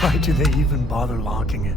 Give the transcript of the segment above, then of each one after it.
Why do they even bother locking it?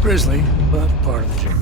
Grisly, but part of the job.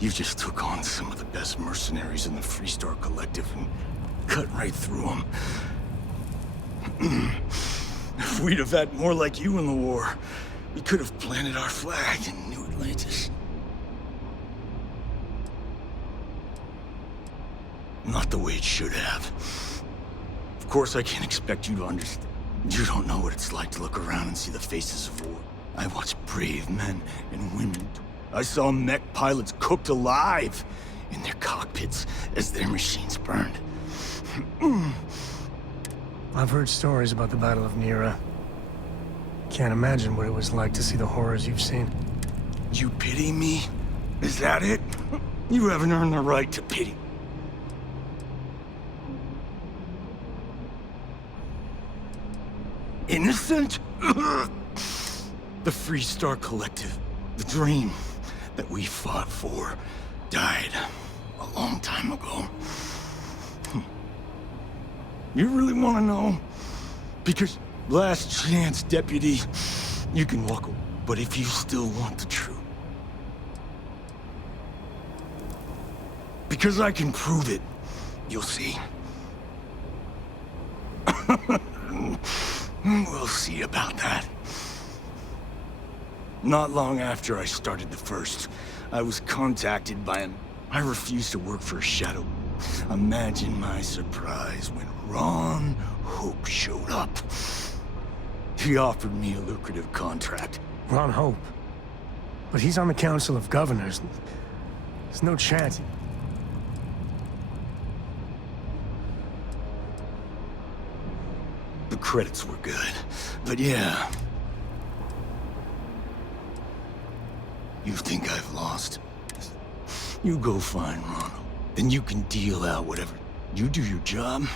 You just took on some of the best mercenaries in the Freestar Collective and cut right through them. If we'd have had more like you in the war, we could have planted our flag in New Atlantis. Not the way it should have. Of course, I can't expect you to understand. You don't know what it's like to look around and see the faces of war. I watched brave men and women. I saw mech pilots cooked alive in their cockpits as their machines burned. I've heard stories about the Battle of Nera. Can't imagine what it was like to see the horrors you've seen. You pity me? Is that it? You haven't earned the right to pity. Innocent? The Freestar Collective, the dream that we fought for, died a long time ago. You really want to know? Because last chance, Deputy, you can walk away. But if you still want the truth, because I can prove it, you'll see. We'll see about that. Not long after I started the first, I was contacted by him. I refused to work for a shadow. Imagine my surprise when Ron Hope showed up. He offered me a lucrative contract. Ron Hope. But he's on the Council of Governors. There's no chance. The credits were good, but yeah. You think I've lost? You go find Ronald. Then you can deal out whatever. You do your job.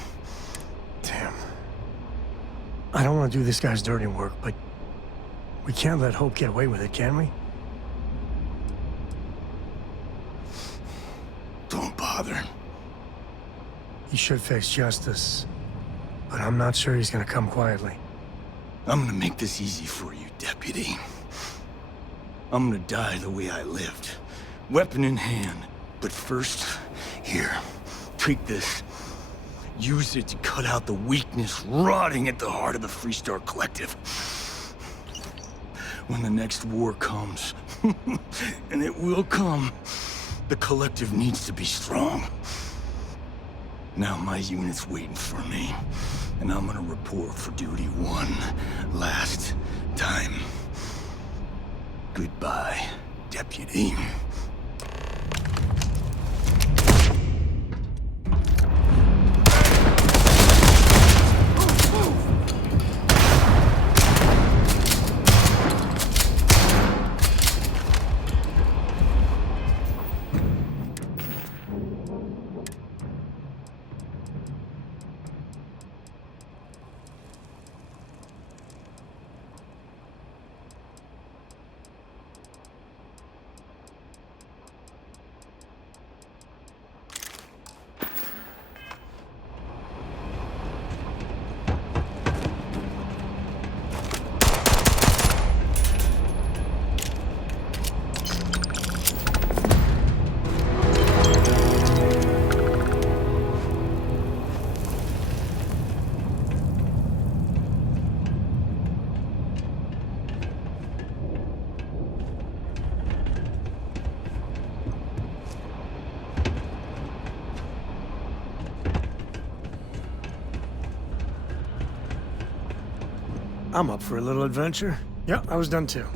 Damn. I don't want to do this guy's dirty work, but we can't let Hope get away with it, can we? Don't bother. He should face justice, but I'm not sure he's gonna come quietly. I'm gonna make this easy for you, Deputy. I'm gonna die the way I lived. Weapon in hand. But first, here, take this. Use it to cut out the weakness rotting at the heart of the Freestar Collective. When the next war comes, and it will come, the Collective needs to be strong. Now my unit's waiting for me, and I'm gonna report for duty one last time. Goodbye, Deputy. I'm up for a little adventure. Yeah, I was done too.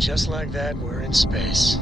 just like that, we're in space.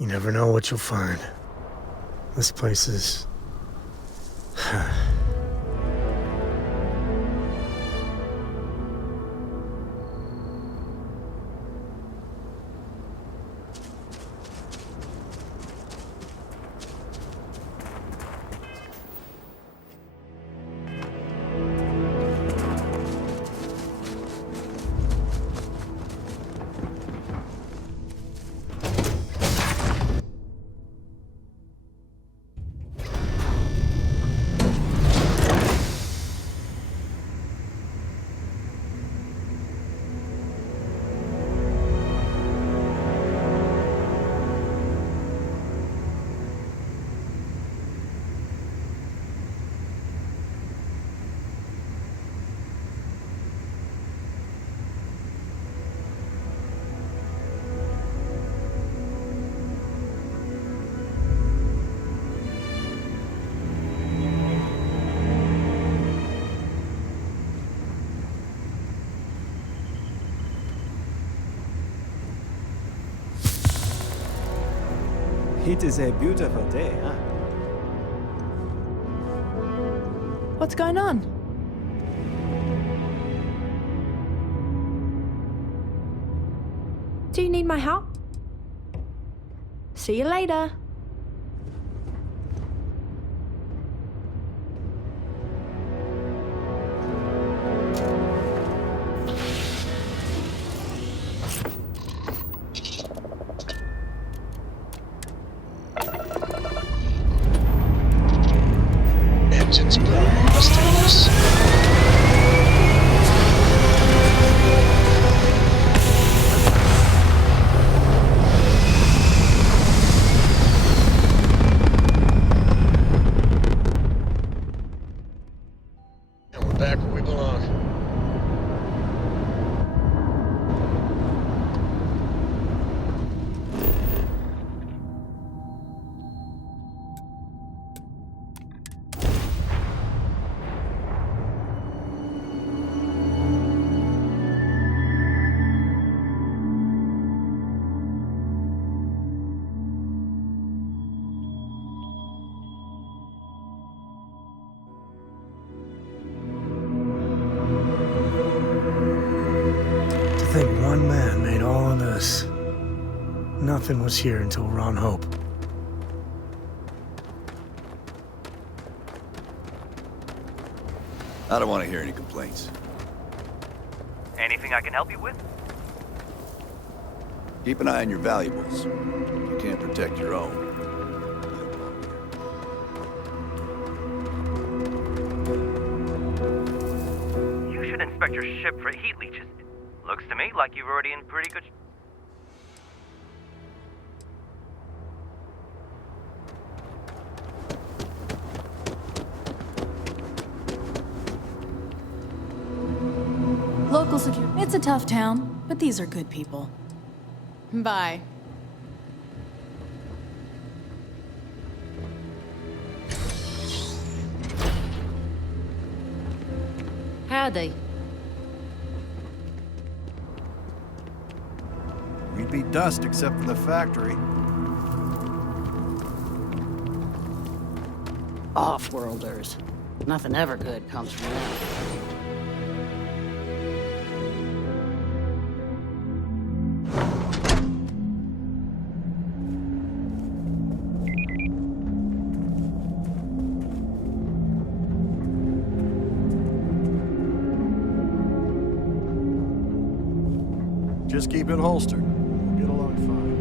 You never know what you'll find. This place is... It is a beautiful day, huh? What's going on? Do you need my help? See you later. Engines burning, must do this. And we're back where we belong. To think one man made all of this. Nothing was here until Ron Hope. I don't want to hear any complaints. Anything I can help you with? Keep an eye on your valuables. If you can't protect your own. You should inspect your ship for heat leeches. Looks to me like you're already in pretty good... Local security. It's a tough town, but these are good people. Bye. Howdy. We'd be dust except for the factory. Off-worlders. Nothing ever good comes from them. Just keep it holstered. We'll get along fine.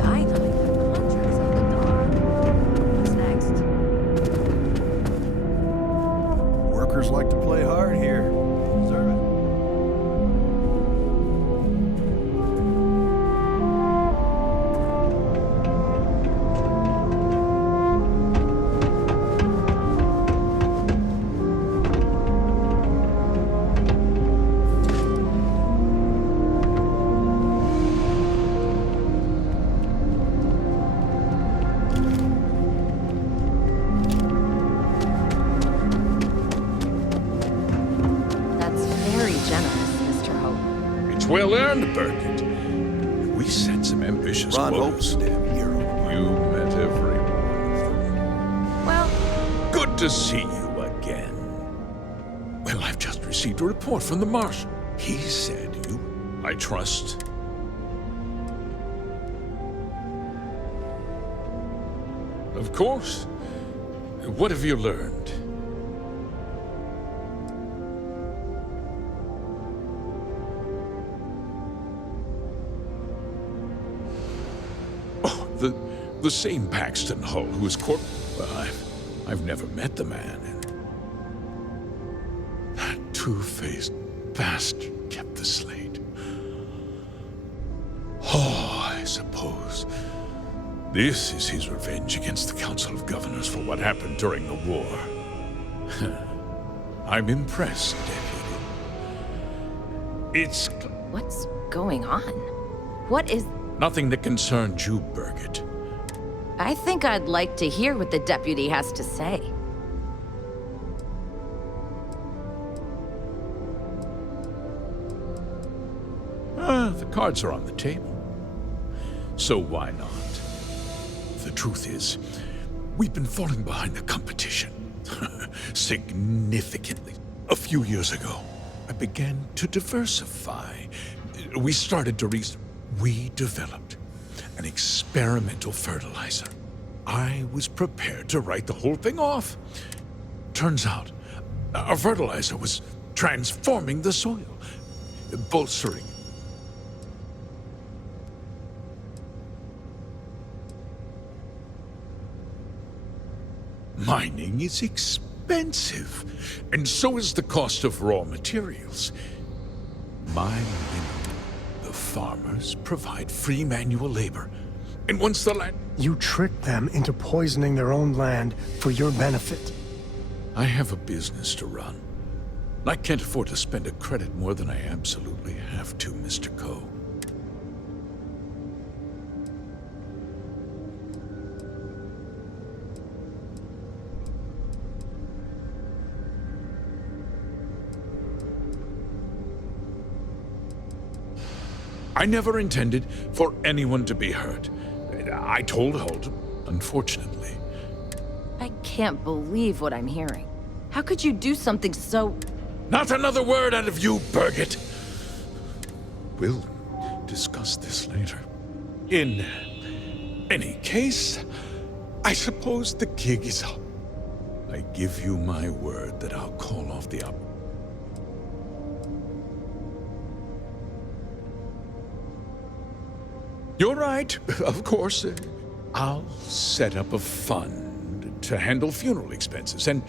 Finally, hunters of the dawn. What's next? Workers like to play hard here. Deserve it. That's very generous, Mr. Hope. It's well earned, Burkett. We set some ambitious Ron goals. Hope's a damn hero. You met every one of them. Well, Good to see you again. Well, I've just received a report from the Marshal. He said you, I trust. Of course. What have you learned? Oh, the same Paxton Hull who was Well, I've never met the man. And that two-faced bastard kept the slate. Oh, I suppose this is his revenge against the Council of Governors for what happened during the war. I'm impressed, Deputy. It's what's going on? What is... nothing that concerned you, Burkett. I think I'd like to hear what the deputy has to say. The cards are on the table. So why not? The truth is, we've been falling behind the competition. Significantly. A few years ago, I began to diversify. We started to We developed an experimental fertilizer. I was prepared to write the whole thing off. Turns out, our fertilizer was transforming the soil, bolstering. Mining is expensive, and so is the cost of raw materials. My mineral, the farmers provide free manual labor, and once the land... You tricked them into poisoning their own land for your benefit. I have a business to run. I can't afford to spend a credit more than I absolutely have to, Mr. Coe. I never intended for anyone to be hurt. I told Holt, unfortunately. I can't believe what I'm hearing. How could you do something so... Not another word out of you, Burgett! We'll discuss this later. In any case, I suppose the gig is up. I give you my word that I'll call off the op... You're right, of course. I'll set up a fund to handle funeral expenses and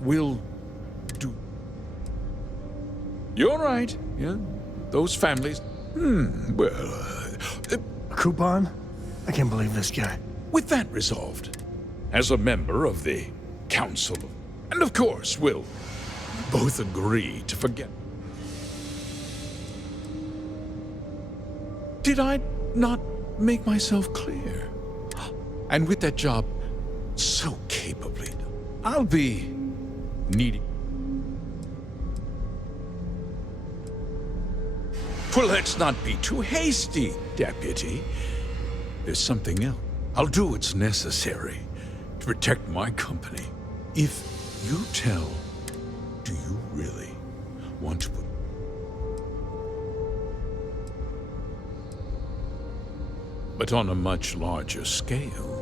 we'll do... You're right, yeah, those families, Coupon? I can't believe this guy. with that resolved, as a member of the Council. And of course, we'll both agree to forget. Did I not make myself clear? And with that job so capably done, I'll be needing. Well, let's not be too hasty, Deputy. There's something else. I'll do what's necessary to protect my company. If you tell, do you really want to put... But on a much larger scale,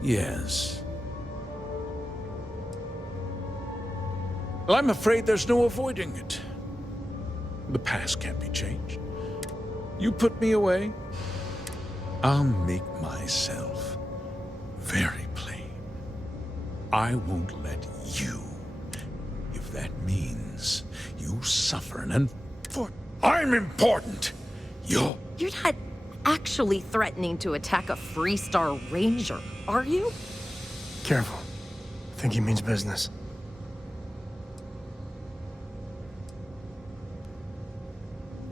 yes. Well, I'm afraid there's no avoiding it. The past can't be changed. You put me away, I'll make myself very plain. I won't let you, if that means you suffer an I'm important. You're not actually threatening to attack a Freestar Ranger, are you? Careful. I think he means business.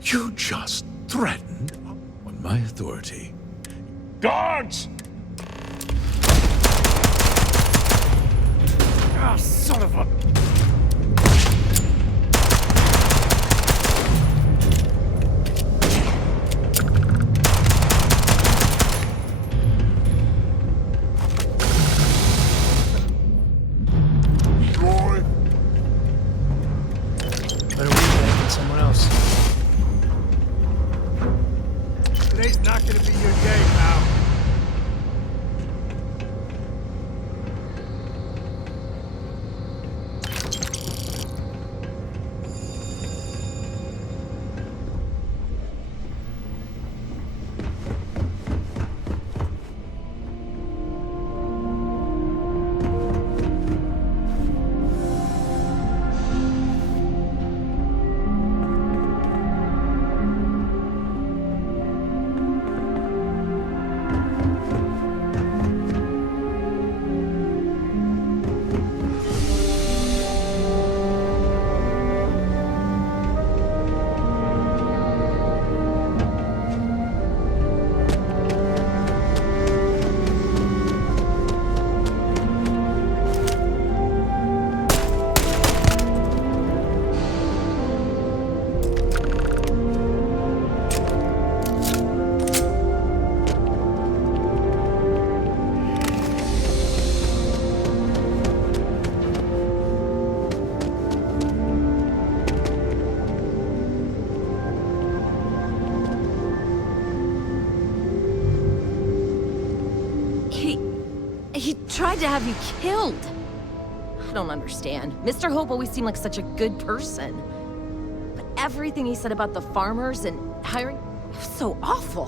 You just threatened on my authority. Guards! Ah, son of a... Better leave that than someone else. Today's not gonna be your day, pal. He tried to have you killed. I don't understand. Mr. Hope always seemed like such a good person. But everything he said about the farmers and hiring, it was so awful.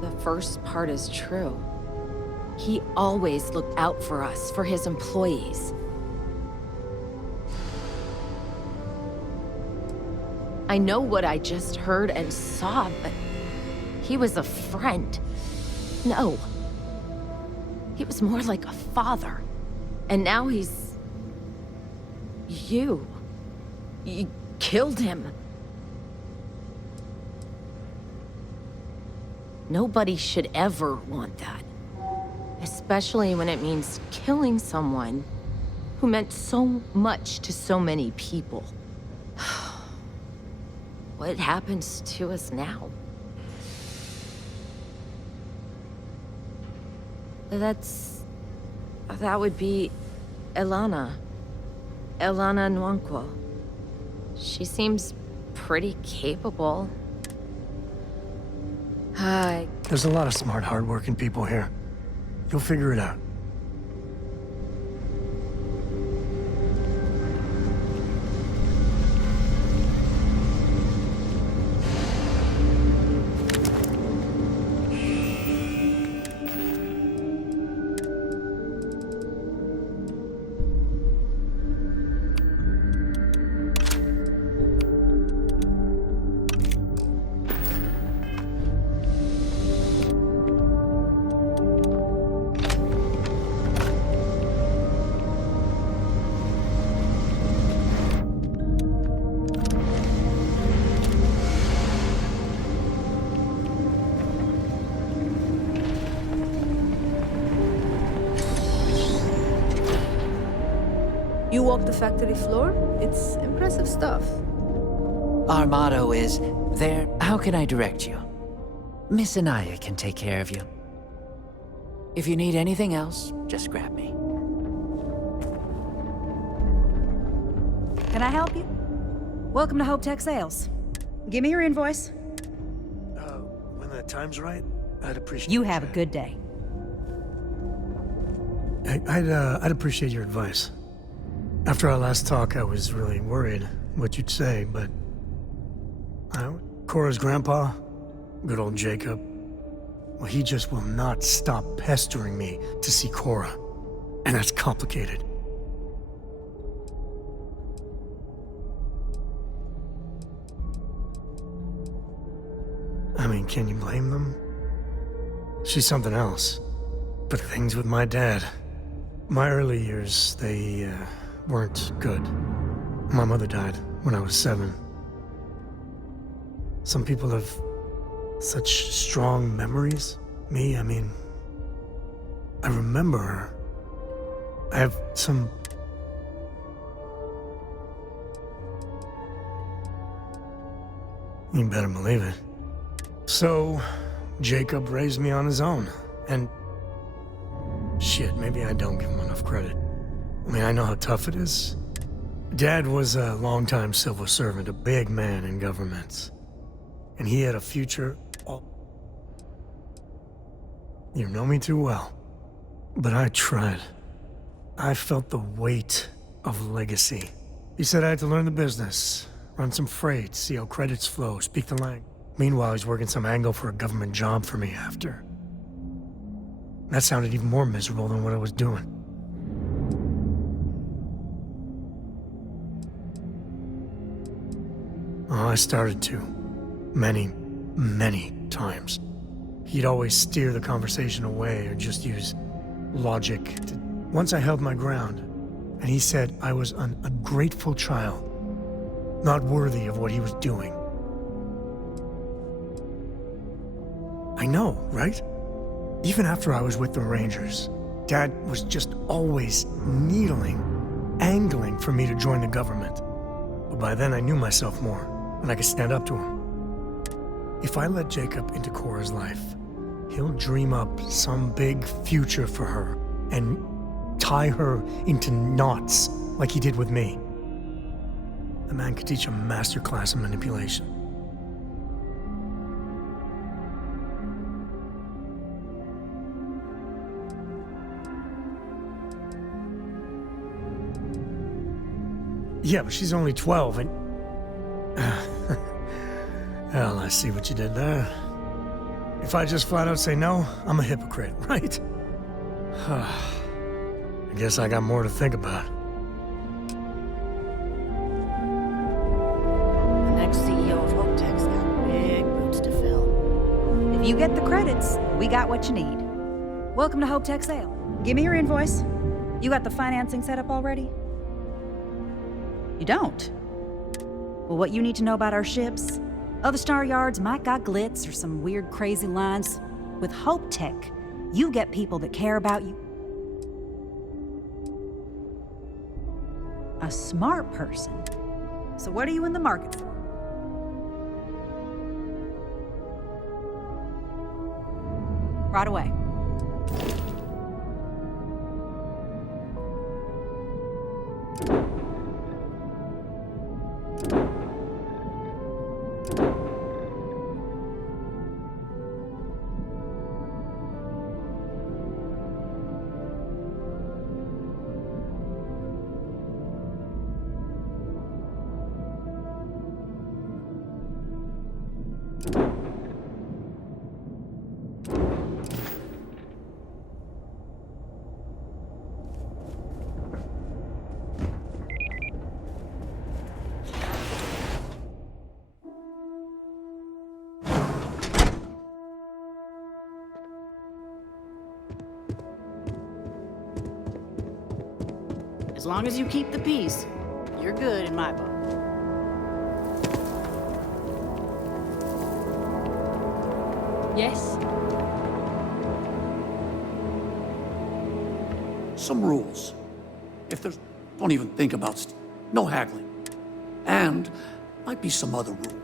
The first part is true. He always looked out for us, for his employees. I know what I just heard and saw, but he was a friend. No. He was more like a father. And now he's... You. You killed him. Nobody should ever want that. Especially when it means killing someone who meant so much to so many people. What happens to us now? That would be Elana. Elana Nwankwo. She seems pretty capable. There's a lot of smart, hard-working people here. You'll figure it out. You walk the factory floor? It's impressive stuff. Our motto is, there, how can I direct you? Miss Anaya can take care of you. If you need anything else, just grab me. Can I help you? Welcome to Hope Tech Sales. Give me your invoice. When the time's right, I'd appreciate You have a good day. I'd appreciate your advice. After our last talk, I was really worried what you'd say, but... Cora's grandpa, good old Jacob, well, he just will not stop pestering me to see Cora. And that's complicated. I mean, can you blame them? She's something else. But things with my dad... My early years, they weren't good. My mother died when I was 7. Some people have such strong memories. Me, I mean... I remember her. I have some... You better believe it. So, Jacob raised me on his own, and... Shit, maybe I don't give him enough credit. I mean, I know how tough it is. Dad was a longtime civil servant, a big man in government. And he had a future all... You know me too well. But I tried. I felt the weight of legacy. He said I had to learn the business, run some freight, see how credits flow, speak the language. Meanwhile, he's working some angle for a government job for me after. That sounded even more miserable than what I was doing. Oh, I started to. Many times. He'd always steer the conversation away or just use logic to... Once I held my ground, and he said I was an ungrateful child, not worthy of what he was doing. I know, right? Even after I was with the Rangers, Dad was just always needling, angling for me to join the government. But by then I knew myself more, and I could stand up to him. If I let Jacob into Cora's life, he'll dream up some big future for her and tie her into knots like he did with me. The man could teach a master class in manipulation. Yeah, but she's only 12 and... Well, I see what you did there. If I just flat out say no, I'm a hypocrite, right? I guess I got more to think about. The next CEO of Hope Tech's got big boots to fill. If you get the credits, we got what you need. Welcome to Hope Tech Sale. Give me your invoice. You got the financing set up already? You don't? Well, what you need to know about our ships? Other star yards might got glitz or some weird crazy lines. With Hope Tech, you get people that care about you. A smart person. So what are you in the market for? Right away. As long as you keep the peace, you're good in my book. Yes? Some rules. If there's Don't even think about no haggling. And might be some other rule.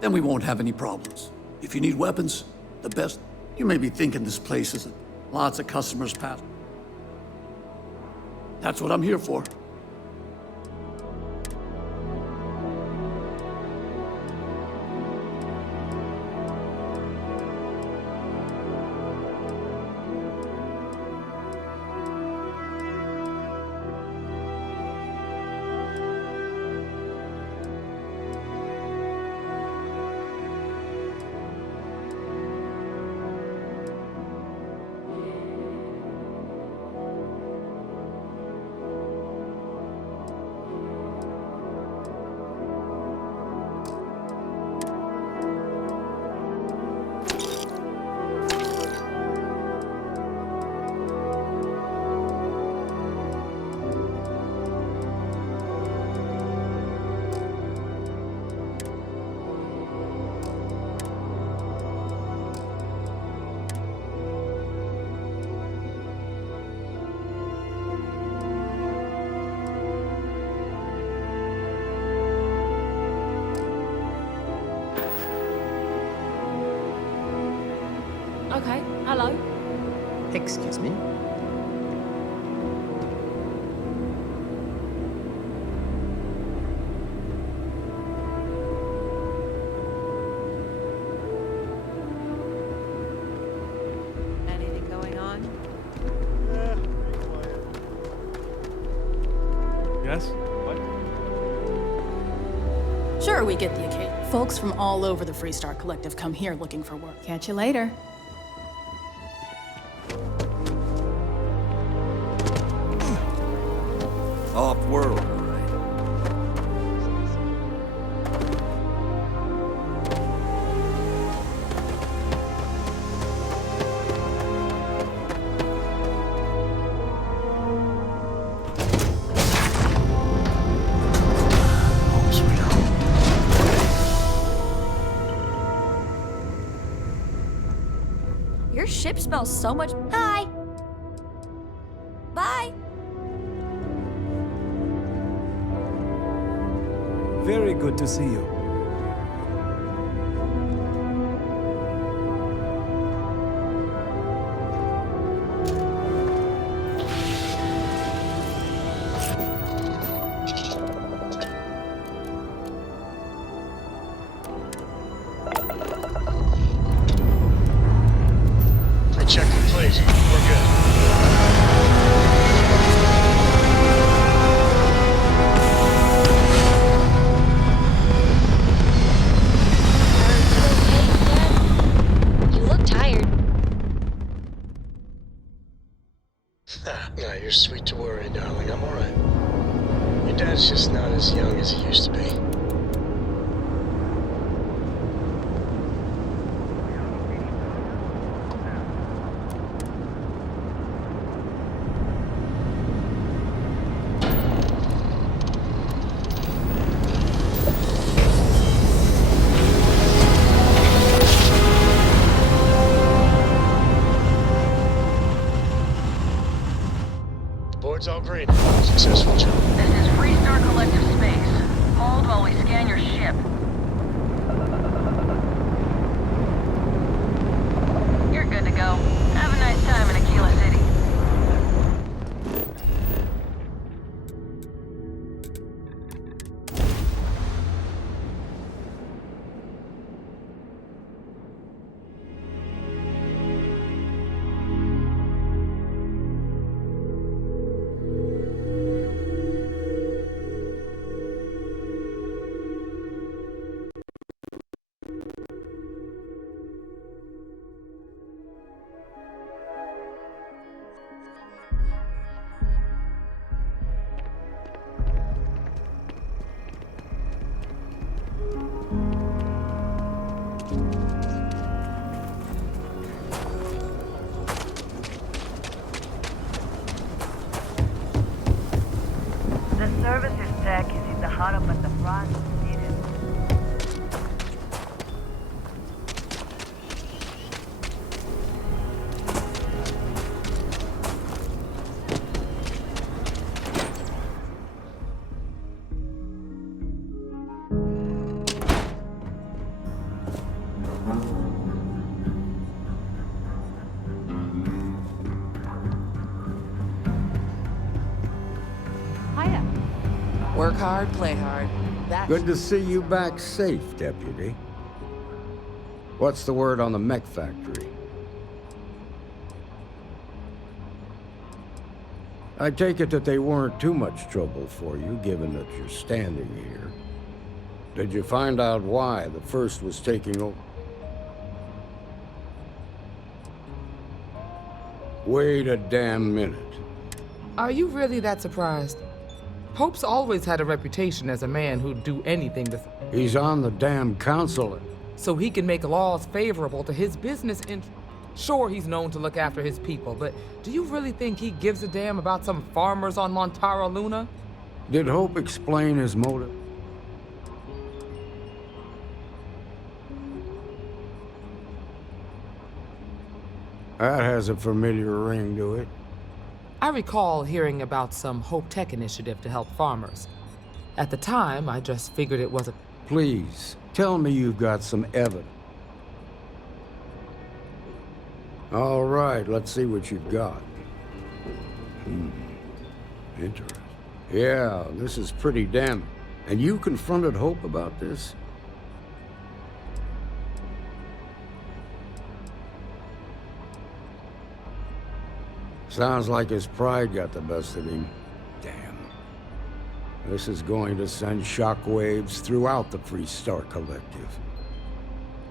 Then we won't have any problems. If you need weapons, the best. You may be thinking this place isn't. Lots of customers pass. That's what I'm here for. Okay, hello. Excuse me? Anything going on? Yes? What? Sure, we get the occasion. Folks from all over the Freestar Collective come here looking for work. Catch you later. Off-world, all right. Home sweet home. Your ship smells so much. Hi. Bye. Very good to see you. I checked the place. We're good. You look tired. No, you're sweet to worry, darling. I'm alright. Your dad's just not as young as he used to be. Board's all green. Successful job. This is Freestar Collective Space. Hold while we scan your ship. You're good to go. Have a nice time in Aquila City. The services deck is in the hut up at the front. Work hard, play hard. That's Good to see you back safe, Deputy. What's the word on the mech factory? I take it that they weren't too much trouble for you, given that you're standing here. Did you find out why the first was taking over? Wait a damn minute. Are you really that surprised? Hope's always had a reputation as a man who'd do anything to... He's on the damn council. So he can make laws favorable to his business interests. Sure, he's known to look after his people, but do you really think he gives a damn about some farmers on Montara Luna? Did Hope explain his motive? That has a familiar ring to it. I recall hearing about some Hope Tech initiative to help farmers. At the time, I just figured it was a... Please, tell me you've got some evidence. All right, let's see what you've got. Interesting. Yeah, this is pretty damning. And you confronted Hope about this? Sounds like his pride got the best of him. Damn. This is going to send shockwaves throughout the Freestar Collective.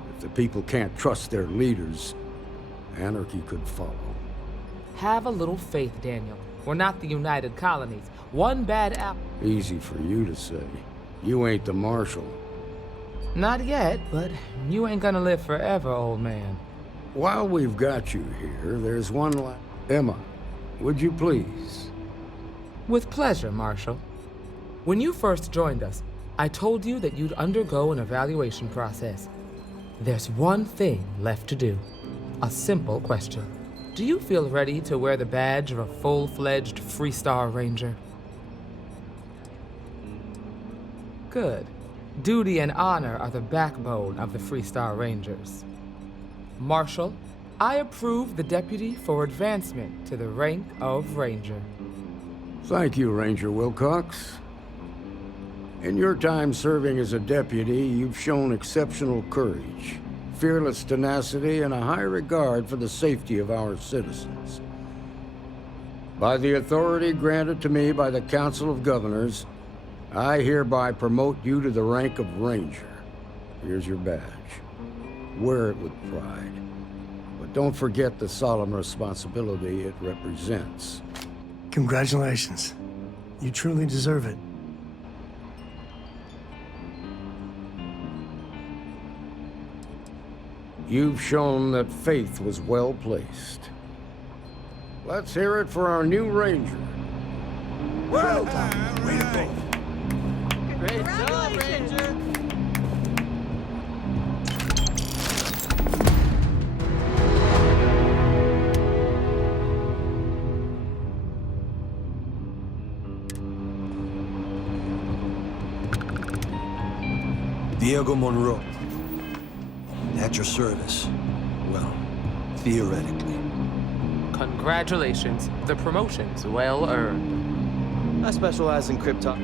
If the people can't trust their leaders, anarchy could follow. Have a little faith, Daniel. We're not the United Colonies. One bad apple... Easy for you to say. You ain't the Marshal. Not yet, but you ain't gonna live forever, old man. While we've got you here, there's one Emma, would you please? With pleasure, Marshal. When you first joined us, I told you that you'd undergo an evaluation process. There's one thing left to do. A simple question. Do you feel ready to wear the badge of a full-fledged Freestar Ranger? Good. Duty and honor are the backbone of the Freestar Rangers. Marshal, I approve the deputy for advancement to the rank of Ranger. Thank you, Ranger Wilcox. In your time serving as a deputy, you've shown exceptional courage, fearless tenacity, and a high regard for the safety of our citizens. By the authority granted to me by the Council of Governors, I hereby promote you to the rank of Ranger. Here's your badge. Wear it with pride. But don't forget the solemn responsibility it represents. Congratulations. You truly deserve it. You've shown that faith was well placed. Let's hear it for our new Ranger. Well done. Way to go. Great job, Ranger! Diego Monroe. At your service. Well, theoretically. Congratulations. The promotion's well earned. I specialize in crypto...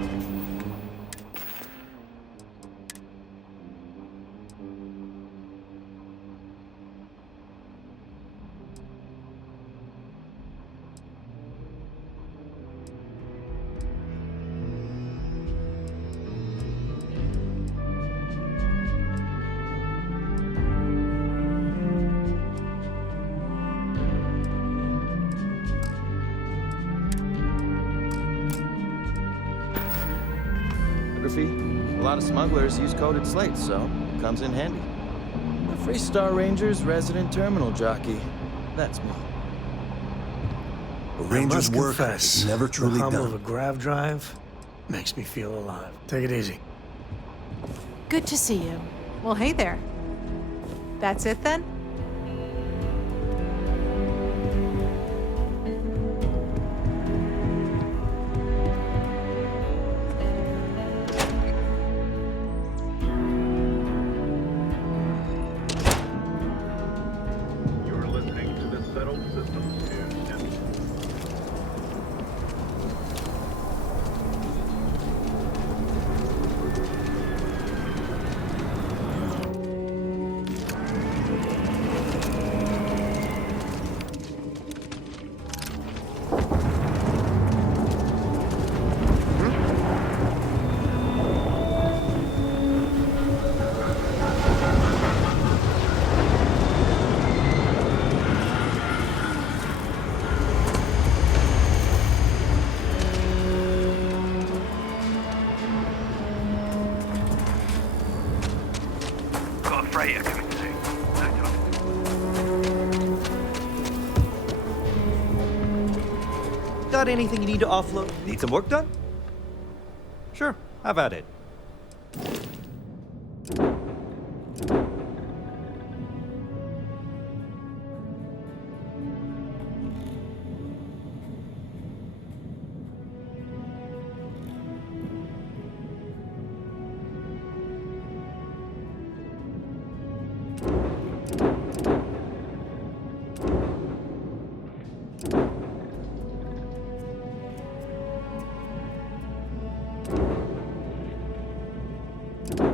A lot of smugglers use coded slates, so it comes in handy. The Freestar Ranger's resident terminal jockey. That's me. A Ranger's work is never truly the hum done. of a grav drive makes me feel alive. Take it easy. Good to see you. Well, hey there. That's it then? Yeah, come inside. Nice talking. Got anything you need to offload? Need some work done? Sure, have at it. You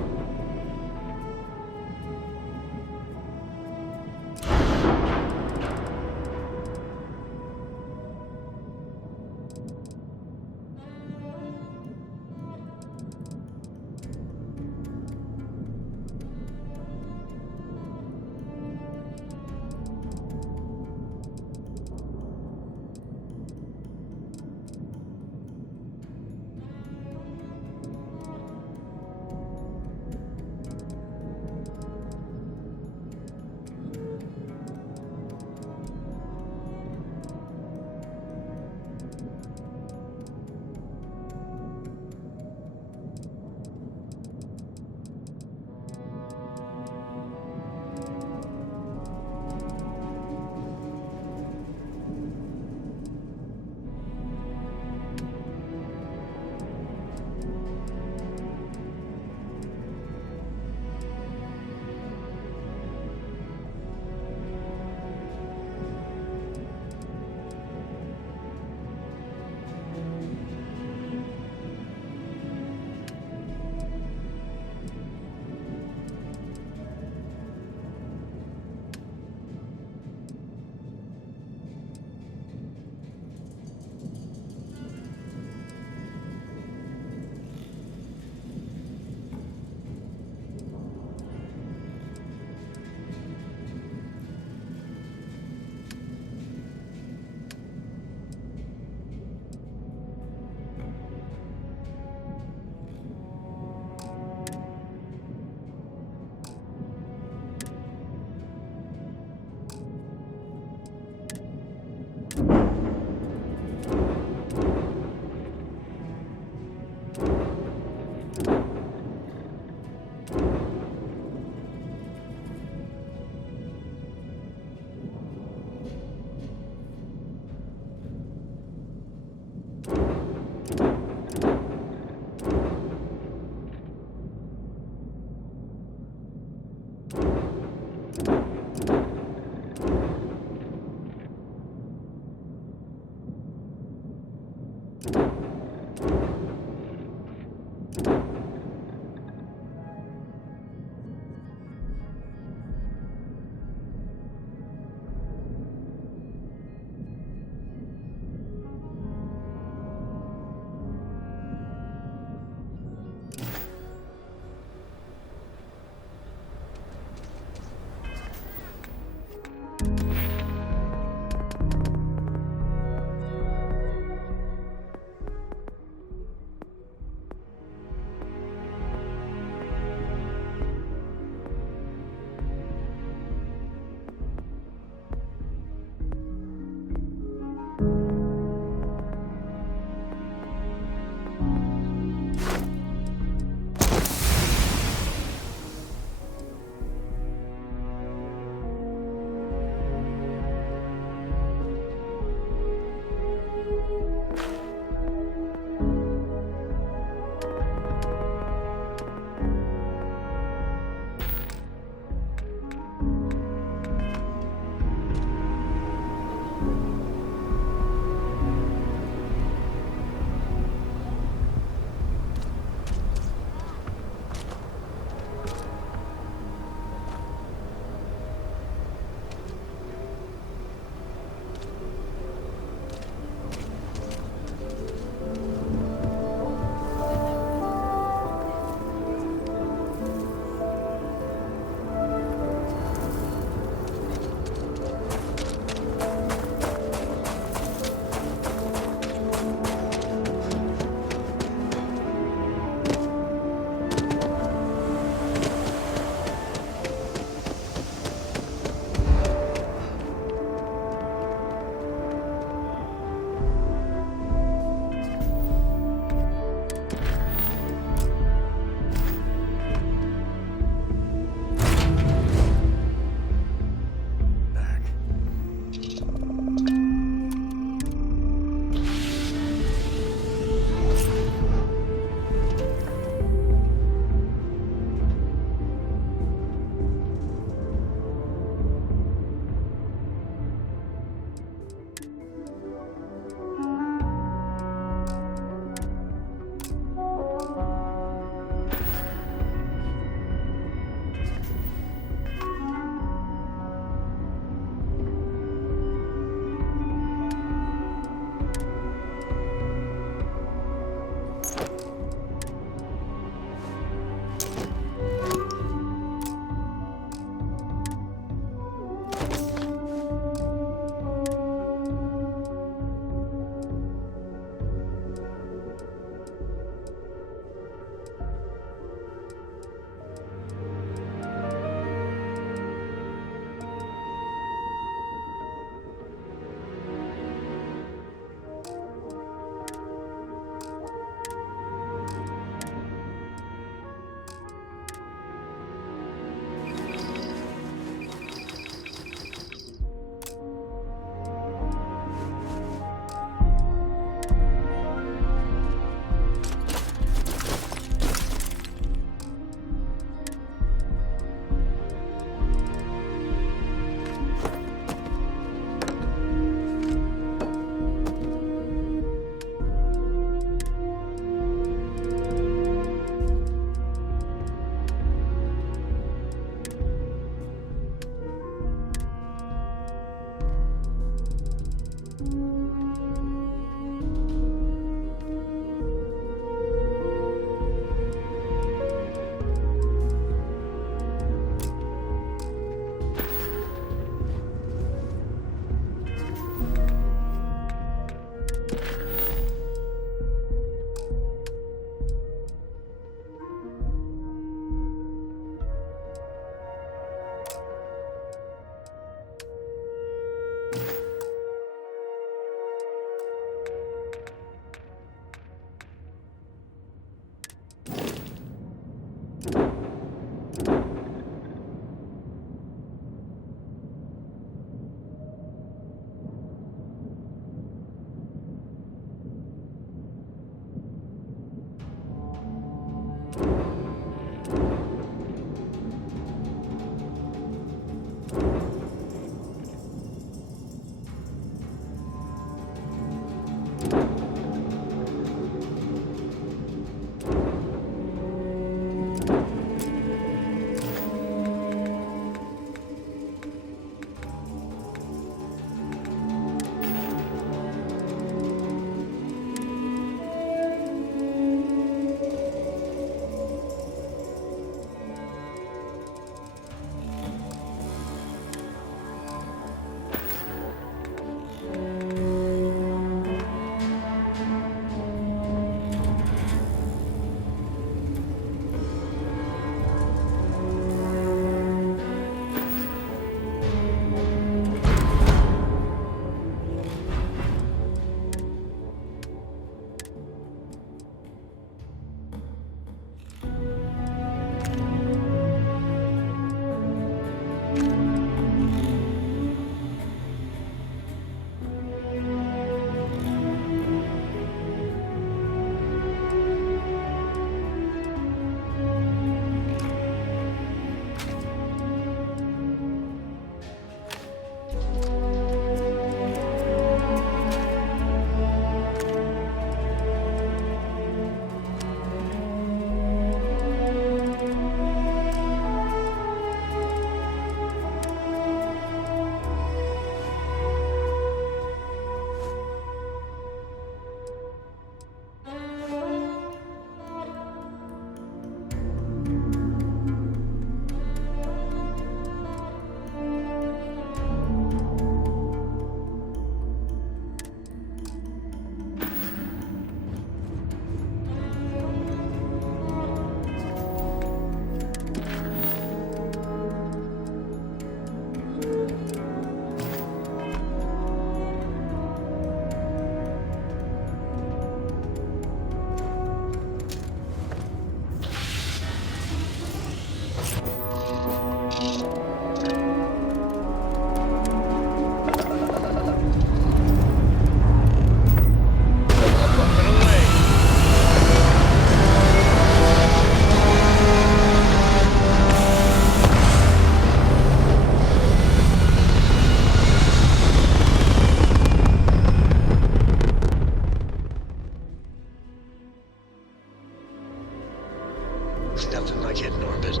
Nothing like hitting orbit.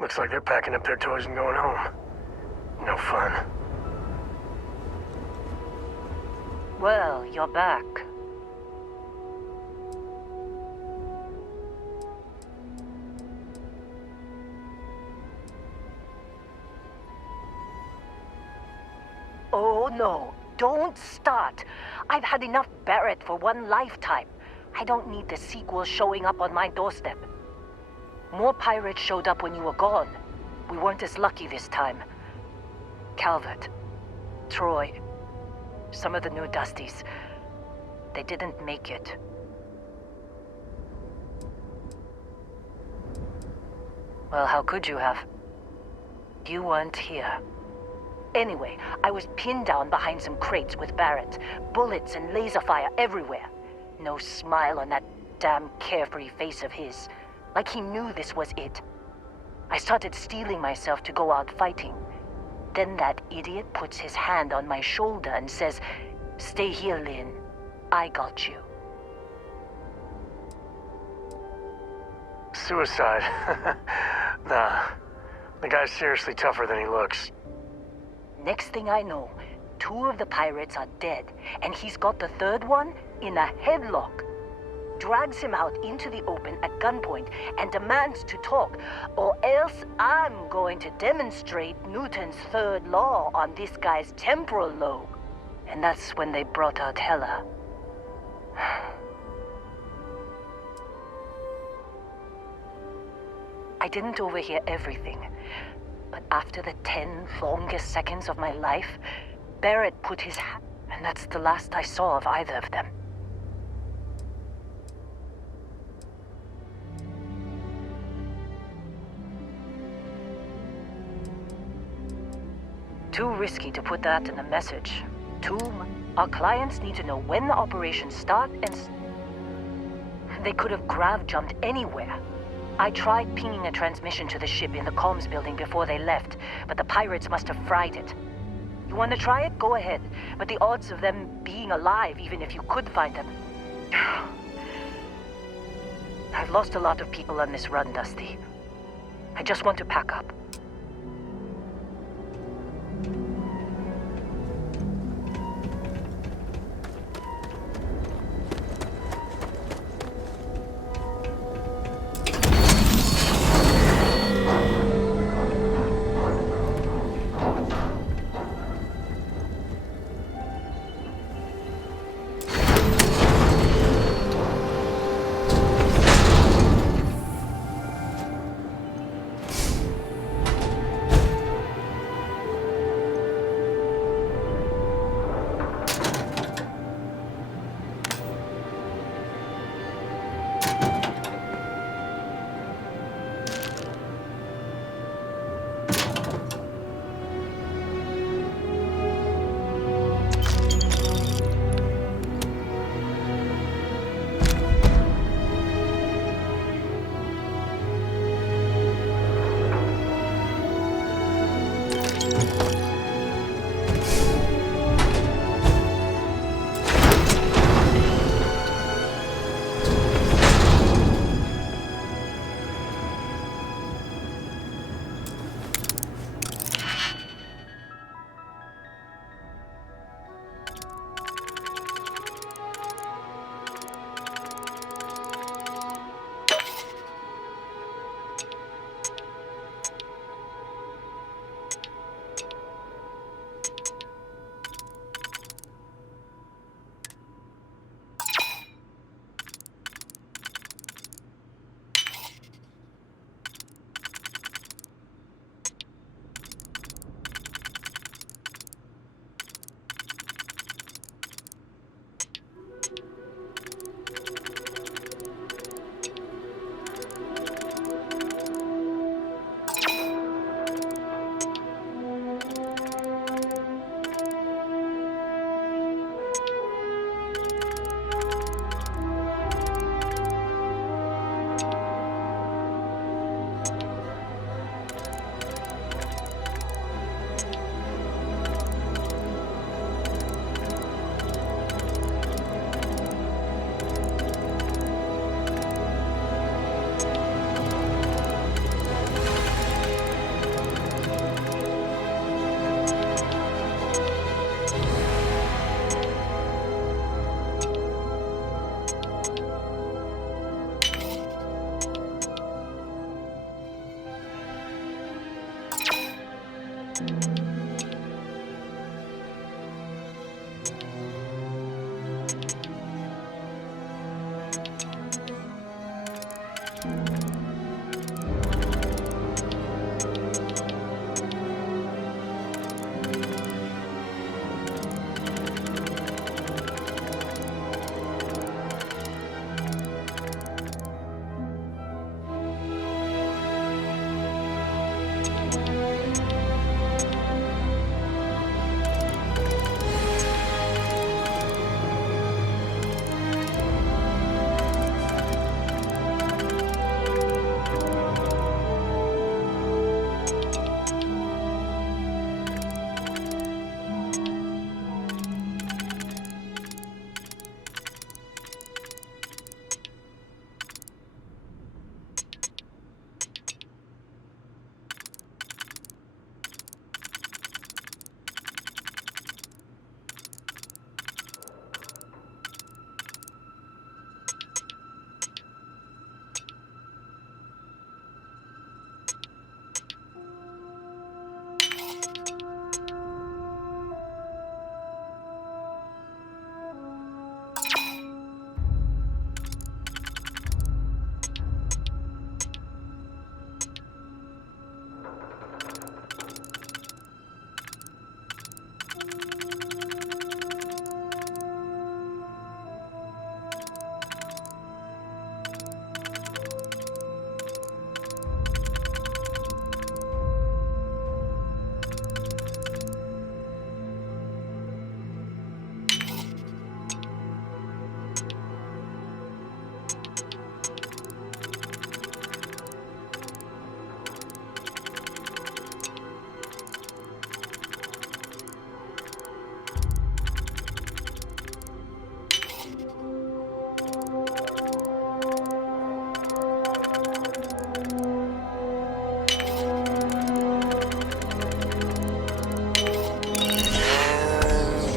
Looks like they're packing up their toys and going home. No fun. Well, you're back. Oh no, don't start. I've had enough Barrett for one lifetime. I don't need the sequel showing up on my doorstep. More pirates showed up when you were gone. We weren't as lucky this time. Calvert, Troy, some of the new Dusties, they didn't make it. Well, how could you have? You weren't here. Anyway, I was pinned down behind some crates with Barrett. Bullets and laser fire everywhere. No smile on that damn carefree face of his. Like he knew this was it. I started steeling myself to go out fighting. Then that idiot puts his hand on my shoulder and says, "Stay here, Lynn. I got you." Suicide. Nah. The guy's seriously tougher than he looks. Next thing I know, 2 of the pirates are dead, and he's got the 3rd one in a headlock. Drags him out into the open at gunpoint and demands to talk, or else I'm going to demonstrate Newton's 3rd law on this guy's temporal lobe. And that's when they brought out Hela. I didn't overhear everything, but after the 10 longest seconds of my life, Barrett put his hand, and that's the last I saw of either of them. Too risky to put that in a message. Our clients need to know when the operations start and... They could have grav-jumped anywhere. I tried pinging a transmission to the ship in the comms building before they left, but the pirates must have fried it. You want to try it? Go ahead. But the odds of them being alive, even if you could find them... I've lost a lot of people on this run, Dusty. I just want to pack up.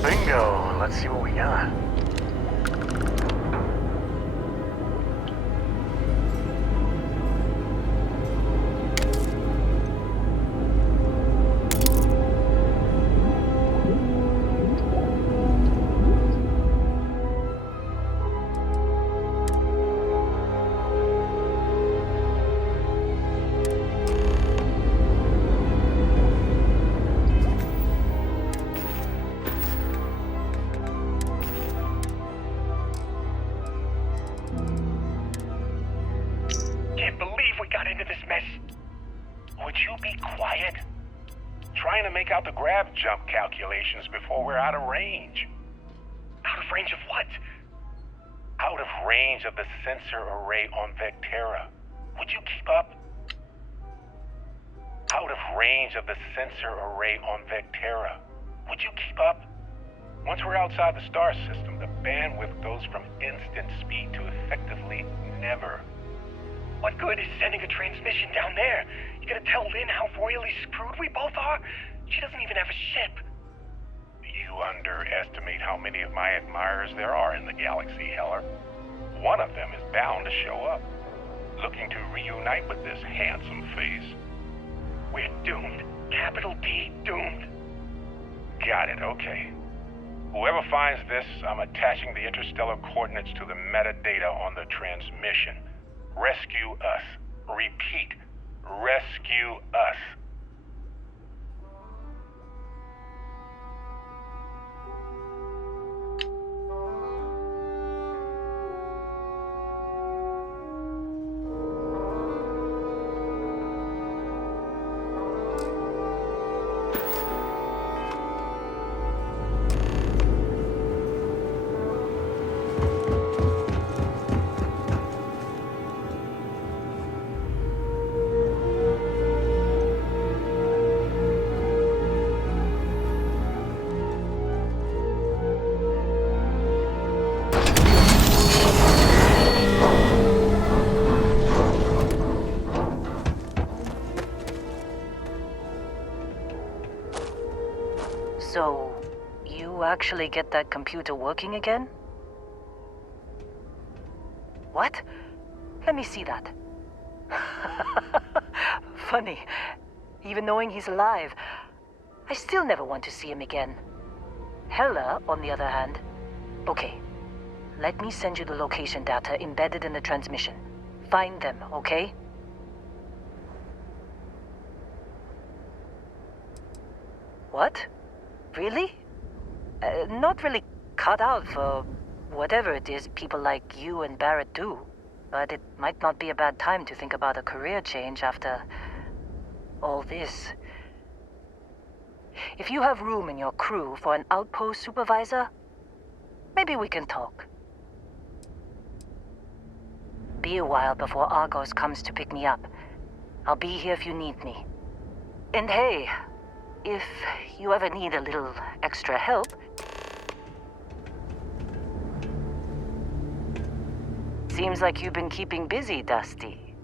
Bingo. Let's see what we got. Can't believe we got into this mess. Would you be quiet? Trying to make out the grav jump calculations before we're out of range. Out of range of what? Out of range of the sensor array on Vectera. Would you keep up? Out of range of the sensor array on Vectera. Would you keep up? Once we're outside the star system, the bandwidth goes from instant speed to effectively never. What good is sending a transmission down there? You gonna tell Lynn how royally screwed we both are? She doesn't even have a ship. You underestimate how many of my admirers there are in the galaxy, Heller. One of them is bound to show up, looking to reunite with this handsome face. We're doomed. Capital D, doomed. Got it, okay. Whoever finds this, I'm attaching the interstellar coordinates to the metadata on the transmission. Rescue us. Repeat. Rescue us. So, you actually get that computer working again? What? Let me see that. Funny. Even knowing he's alive, I still never want to see him again. Hella, on the other hand. Okay. Let me send you the location data embedded in the transmission. Find them, okay? What? Really? Not really cut out for whatever it is people like you and Barrett do. But it might not be a bad time to think about a career change after... all this. If you have room in your crew for an outpost supervisor, maybe we can talk. Be a while before Argos comes to pick me up. I'll be here if you need me. And hey, if you ever need a little extra help... Seems like you've been keeping busy, Dusty.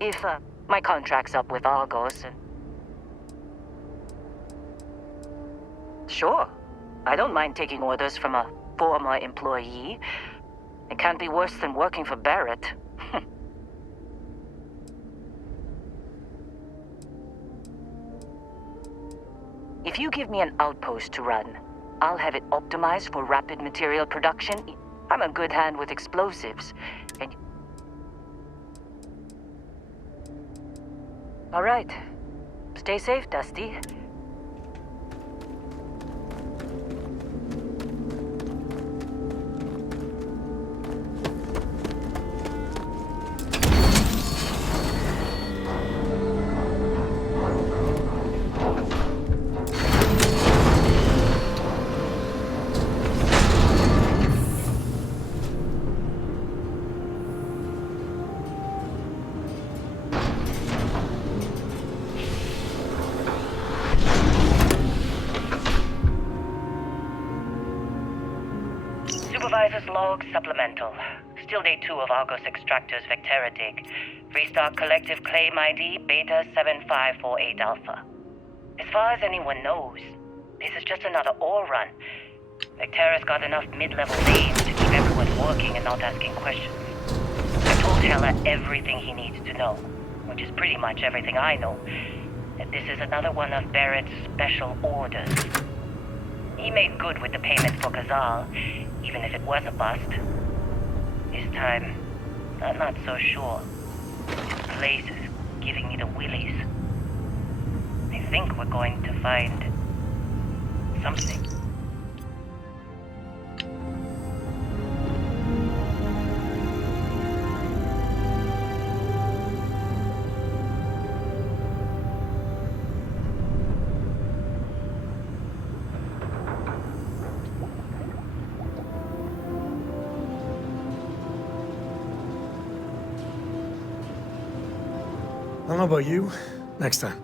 If my contract's up with Argos... Sure. I don't mind taking orders from a former employee. It can't be worse than working for Barrett. If you give me an outpost to run, I'll have it optimized for rapid material production. I'm a good hand with explosives, and... All right. Stay safe, Dusty. Supervisor's log supplemental. Still day 2 of Argos Extractor's Vectera dig. Freestar Collective Claim ID Beta 7548 Alpha. As far as anyone knows, this is just another ore run. Vectera's got enough mid-level names to keep everyone working and not asking questions. I told Heller everything he needs to know, which is pretty much everything I know. And this is another one of Barrett's special orders. He made good with the payment for Kazal, even if it was a bust. This time, I'm not so sure. This place is giving me the willies. I think we're going to find something. I don't know about you. Next time.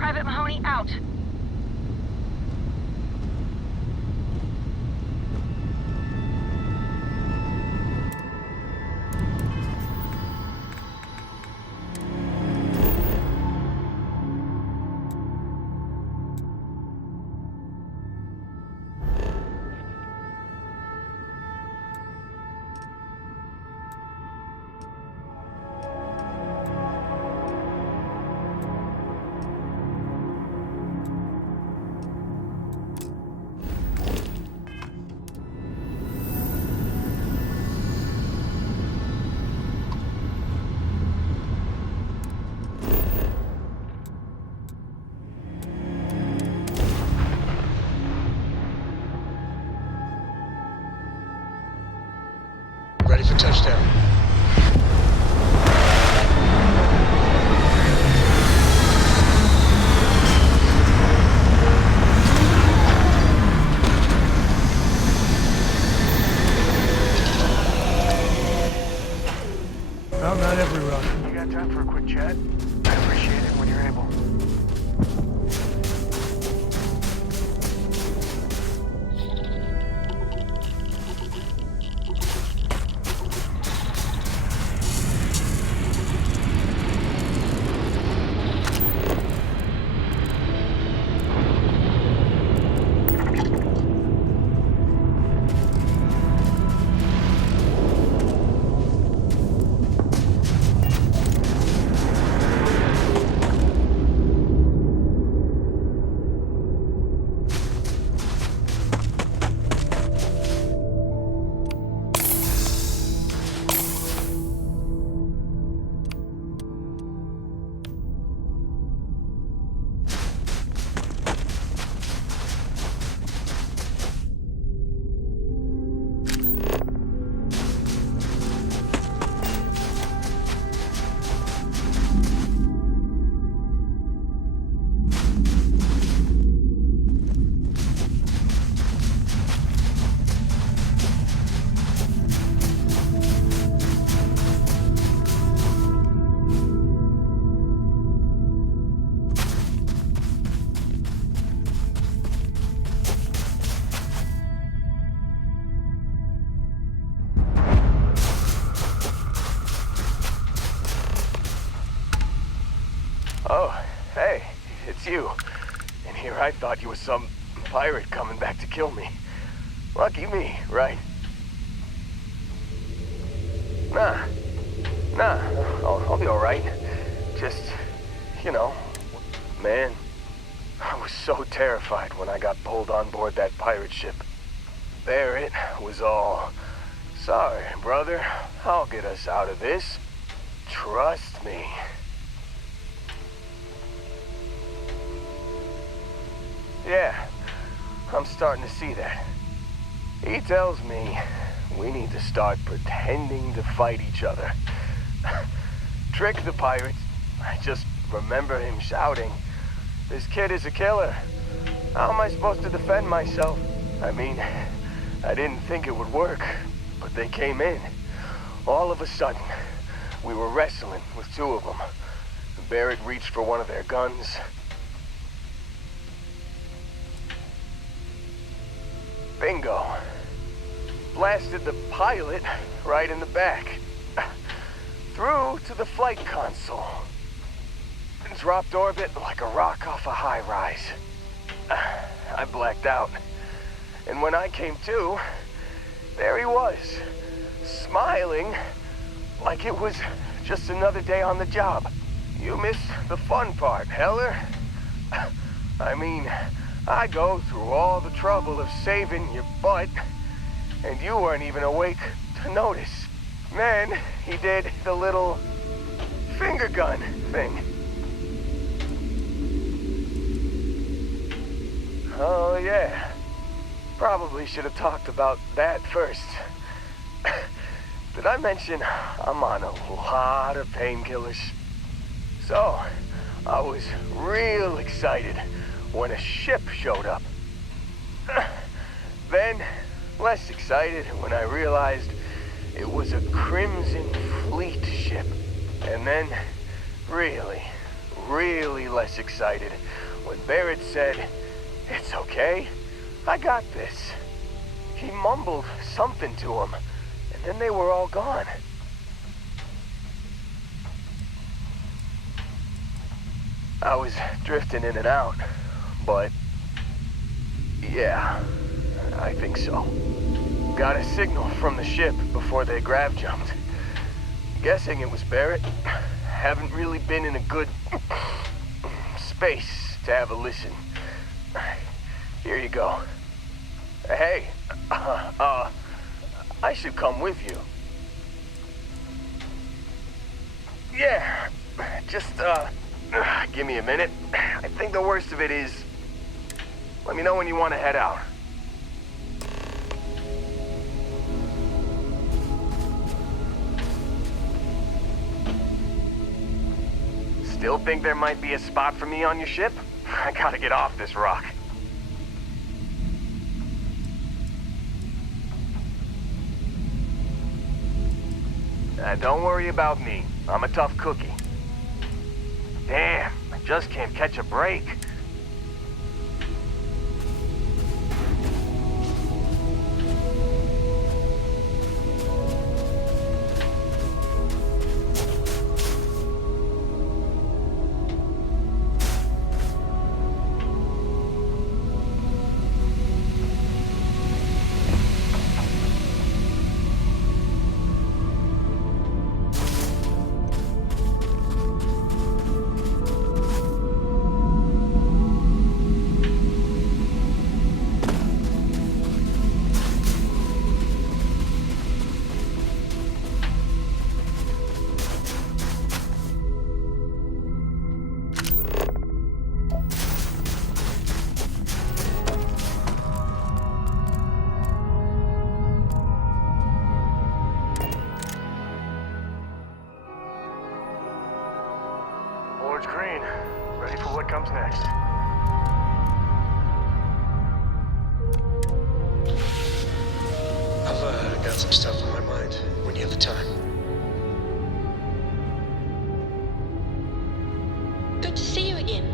Private Mahoney out. Ready for touchdown. Well, not every rock. You got time for a quick chat? I appreciate it when you're able. Oh, hey, it's you. And here I thought you were some pirate coming back to kill me. Lucky me, right? Nah, I'll be alright. Just, you know, man, I was so terrified when I got pulled on board that pirate ship. There it was all. Sorry, brother, I'll get us out of this. Trust me. Yeah, I'm starting to see that. He tells me we need to start pretending to fight each other. Trick the pirates. I just remember him shouting, "This kid is a killer. How am I supposed to defend myself?" I mean, I didn't think it would work, but they came in. All of a sudden, we were wrestling with two of them. Barrett reached for one of their guns. Bingo. Blasted the pilot right in the back. Through to the flight console. And dropped orbit like a rock off a high rise. I blacked out. And when I came to, there he was, smiling like it was just another day on the job. You missed the fun part, Heller. I mean, I go through all the trouble of saving your butt, and you weren't even awake to notice. Then he did the little finger gun thing. Oh yeah, probably should have talked about that first. Did I mention I'm on a lot of painkillers? So, I was real excited when a ship showed up. Then, less excited when I realized it was a Crimson Fleet ship. And then, really, really less excited when Barrett said, "It's okay, I got this." He mumbled something to him, and then they were all gone. I was drifting in and out, but yeah, I think so. Got a signal from the ship before they grav jumped. Guessing it was Barrett. Haven't really been in a good space to have a listen. Here you go. Hey, I should come with you. Yeah, just, give me a minute. I think the worst of it is, let me know when you want to head out. Still think there might be a spot for me on your ship? I gotta get off this rock. Don't worry about me. I'm a tough cookie. Damn, I just can't catch a break. Green, ready for what comes next. I've got some stuff on my mind when you have the time. Good to see you again.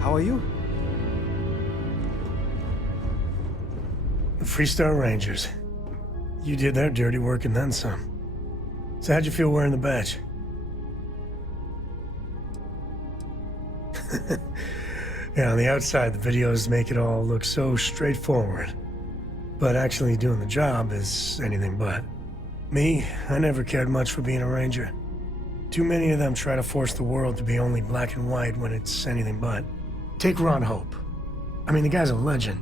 How are you? The Freestar Rangers. You did their dirty work and then some. So how'd you feel wearing the badge? Yeah, on the outside, the videos make it all look so straightforward. But actually doing the job is anything but. Me, I never cared much for being a ranger. Too many of them try to force the world to be only black and white when it's anything but. Take Ron Hope. I mean, the guy's a legend.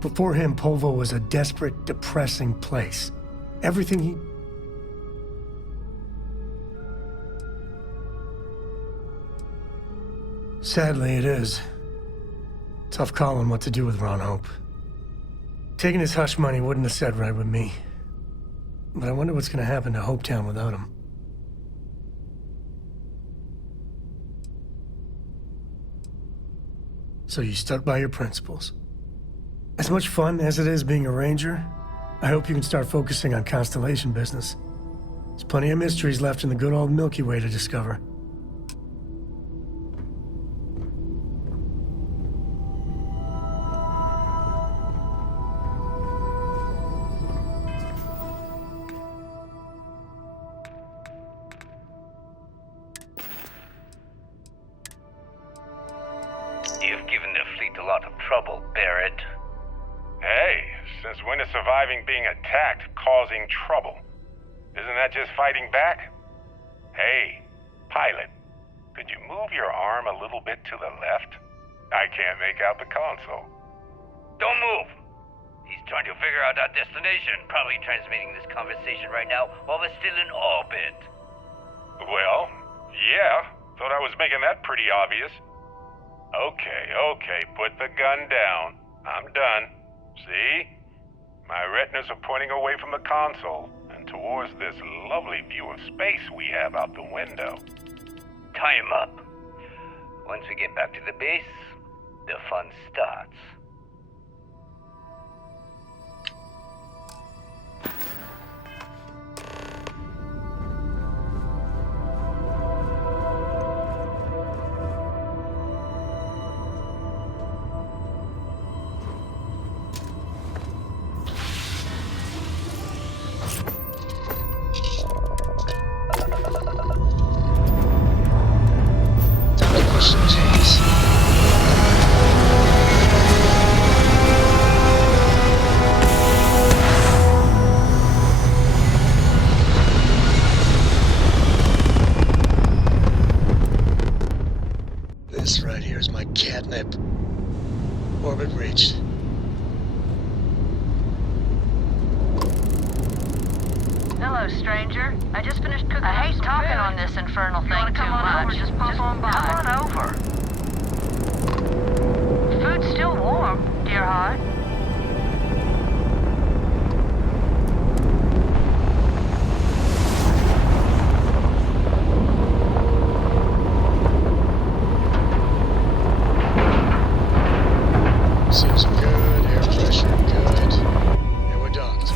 Before him, Polvo was a desperate, depressing place. Everything he... Sadly, it is. Tough calling what to do with Ron Hope. Taking his hush money wouldn't have sat right with me. But I wonder what's gonna happen to Hopetown without him. So you stuck by your principles. As much fun as it is being a ranger, I hope you can start focusing on Constellation business. There's plenty of mysteries left in the good old Milky Way to discover. You've given the fleet a lot of trouble, Barrett. Hey, since when is surviving being attacked causing trouble? Isn't that just fighting back? Hey, pilot, could you move your arm a little bit to the left? I can't make out the console. Don't move. He's trying to figure out our destination. Probably transmitting this conversation right now while we're still in orbit. Well, yeah. Thought I was making that pretty obvious. Okay, put the gun down. I'm done. See? My retinas are pointing away from the console and towards this lovely view of space we have out the window. Tie him up. Once we get back to the base, the fun starts. This right here is my catnip. Orbit reached. Hello, stranger. I just finished cooking. I hate talking on this infernal thing too much. Just pop on by. Come on over. Food's still warm, dear heart. Seems good, air pressure good. And we're docked.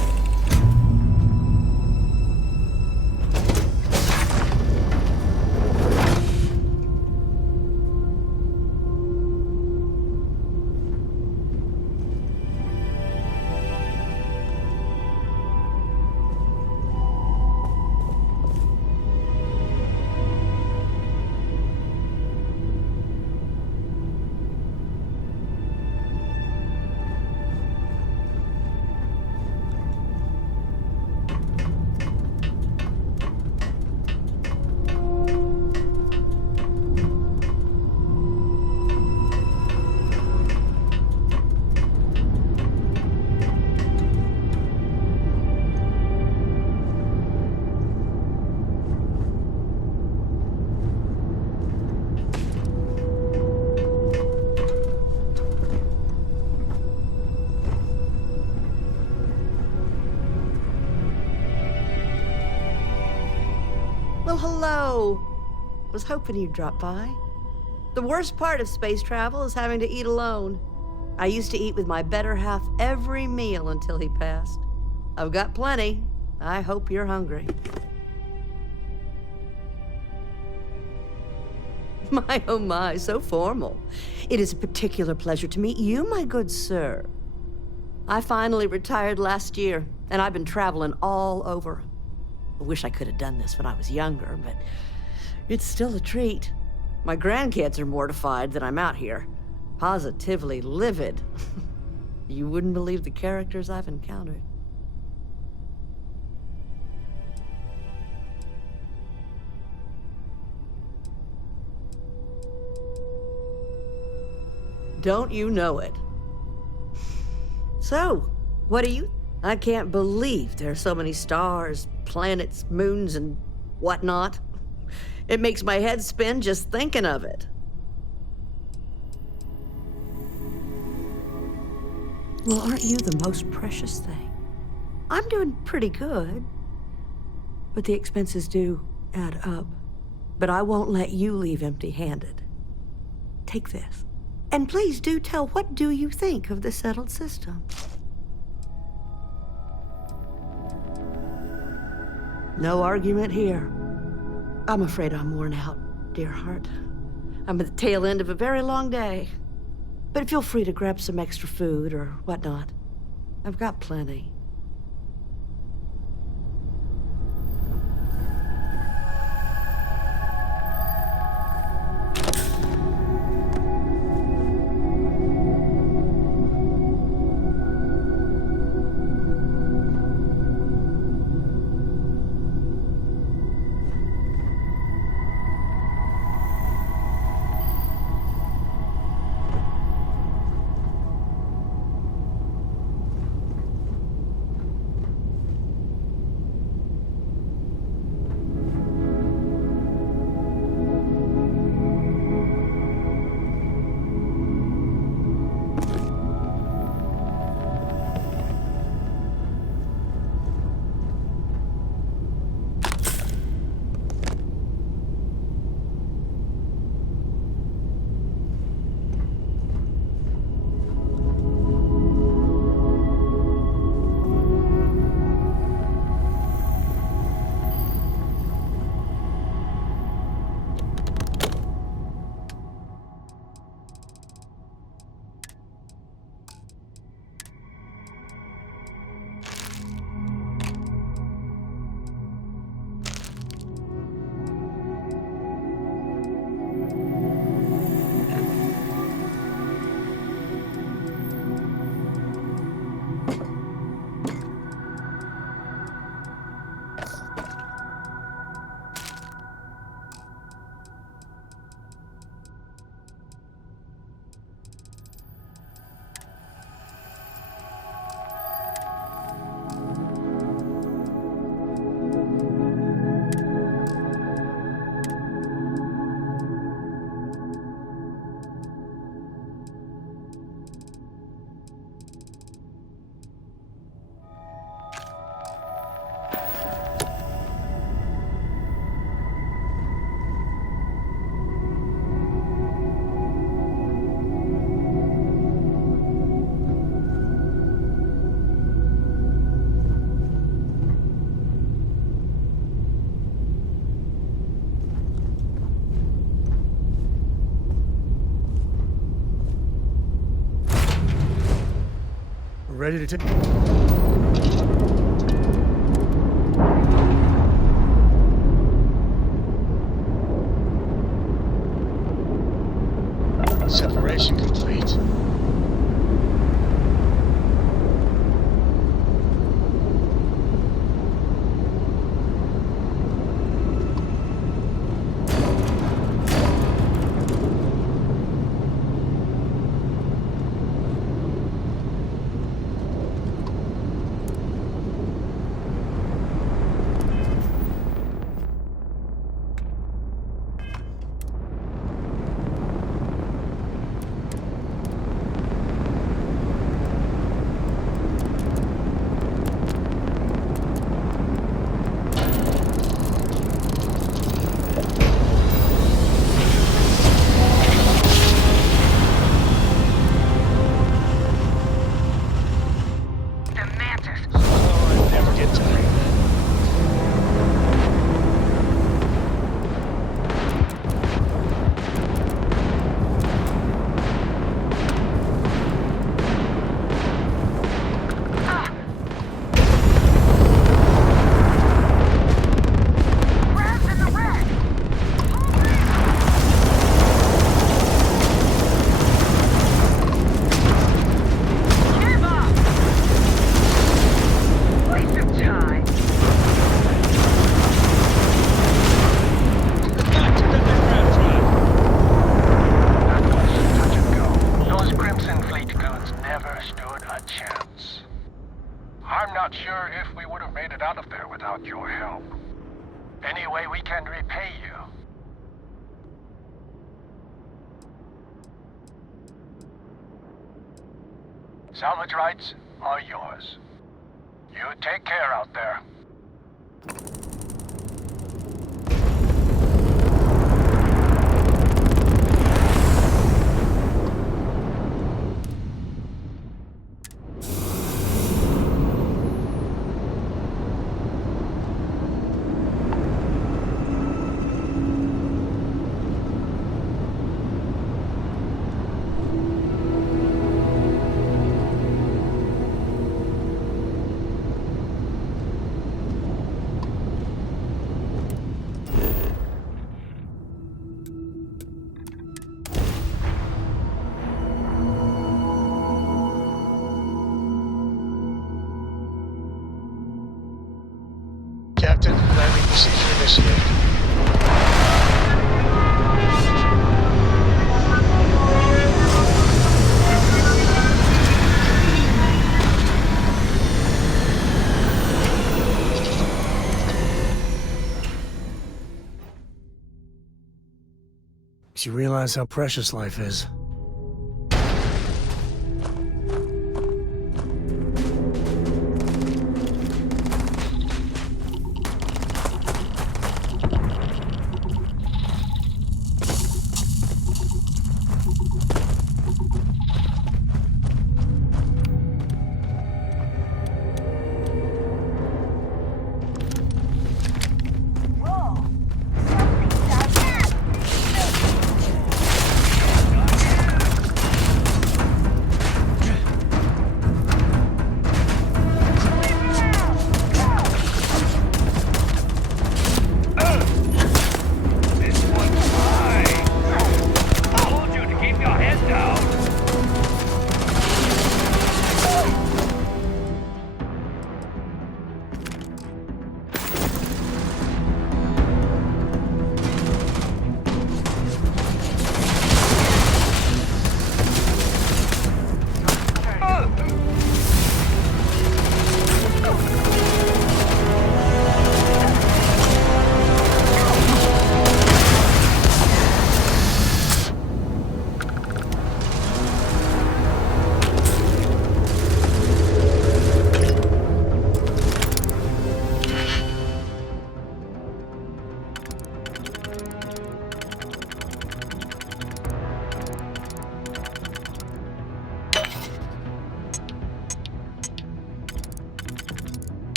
Well, hello. Was hoping you'd drop by. The worst part of space travel is having to eat alone. I used to eat with my better half every meal until he passed. I've got plenty. I hope you're hungry. My, oh my, so formal. It is a particular pleasure to meet you, my good sir. I finally retired last year, and I've been traveling all over. I wish I could have done this when I was younger, but it's still a treat. My grandkids are mortified that I'm out here. Positively livid. You wouldn't believe the characters I've encountered. Don't you know it? So, what do you... I can't believe there are so many stars, planets, moons, and whatnot. It makes my head spin just thinking of it. Well, aren't you the most precious thing? I'm doing pretty good, but the expenses do add up. But I won't let you leave empty-handed. Take this. And please do tell, what do you think of the settled system? No argument here. I'm afraid I'm worn out, dear heart. I'm at the tail end of a very long day. But feel free to grab some extra food or whatnot. I've got plenty. We're ready to take... Separation complete. I'm not sure if we would have made it out of there without your help. Any way we can repay you. Salvage rights are yours. You take care out there. Captain, landing procedure initiated. You realize how precious life is.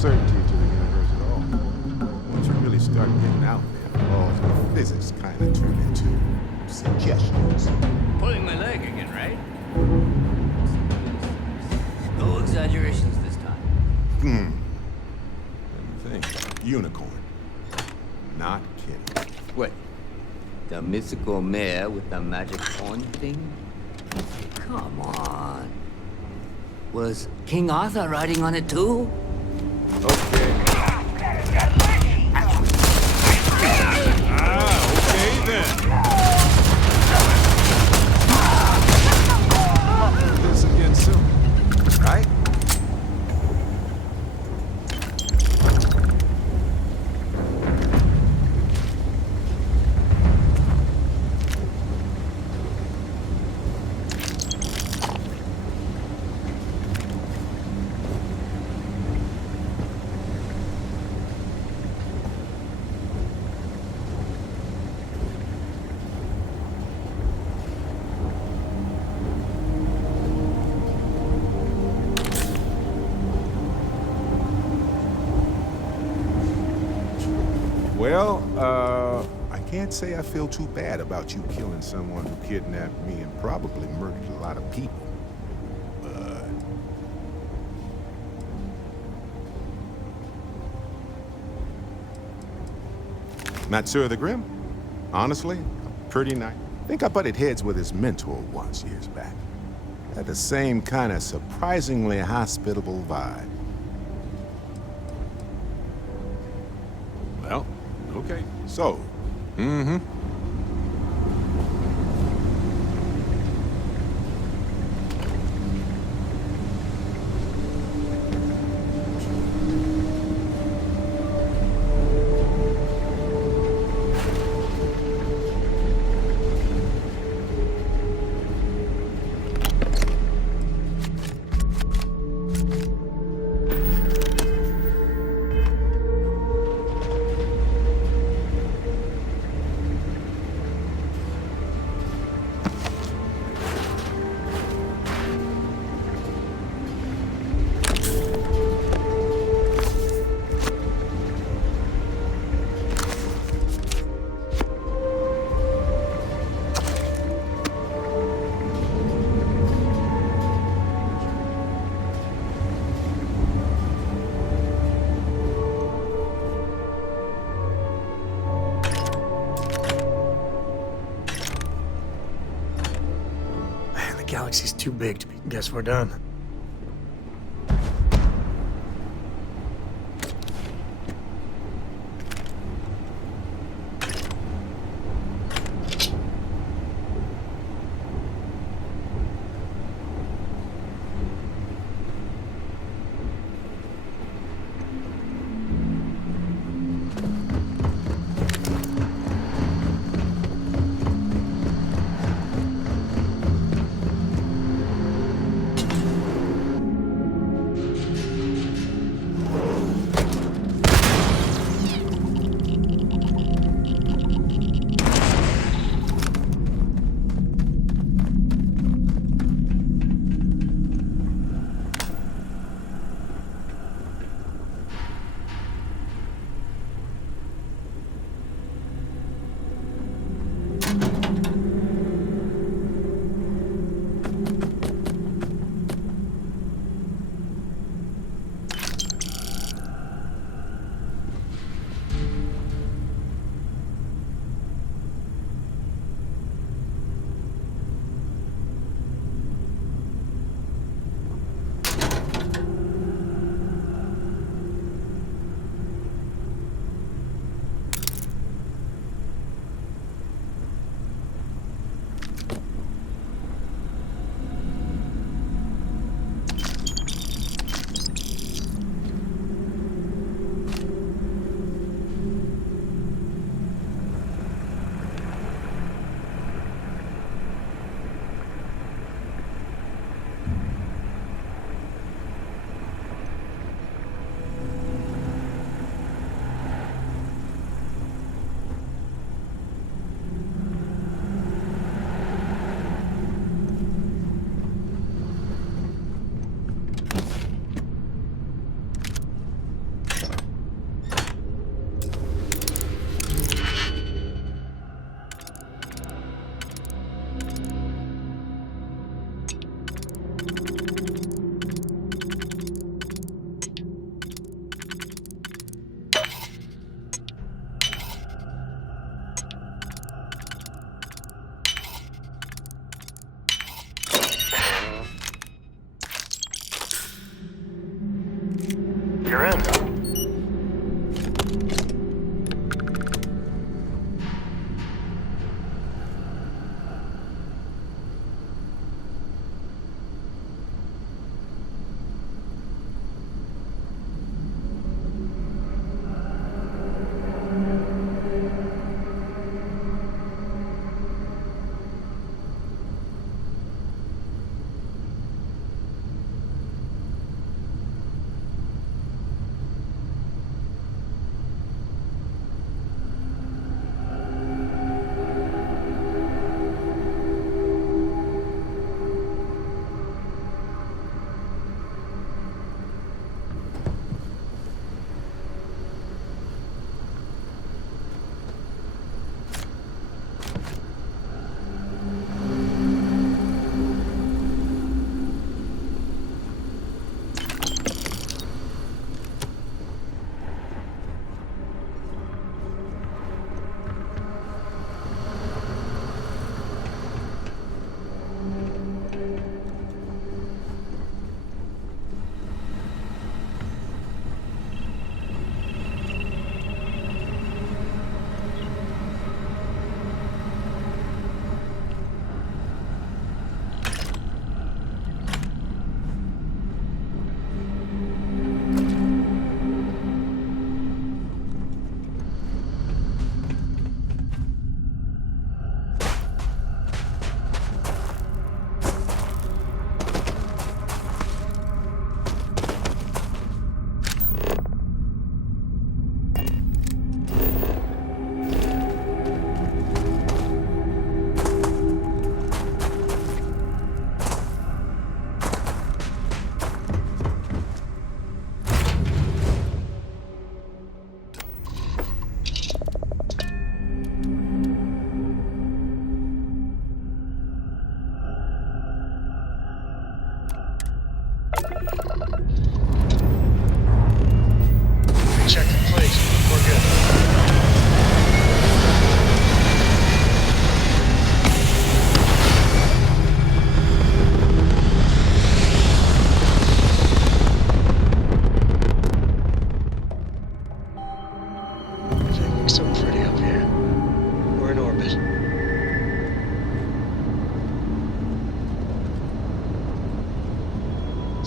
certainty to the universe at all. Once you really start getting out there, laws of physics kind of turn into suggestions. Pulling my leg again, right? No exaggerations this time. Let me think. Unicorn. Not kidding. What? The mythical mare with the magic horn thing? Come on. Was King Arthur riding on it too? Okay. Okay then. This again soon, right? Well, I can't say I feel too bad about you killing someone who kidnapped me and probably murdered a lot of people. But... Not Sir the Grim? Honestly, pretty nice. I think I butted heads with his mentor once years back. Had the same kind of surprisingly hospitable vibe. Well, okay. So, Galaxy's too big to be. Guess we're done.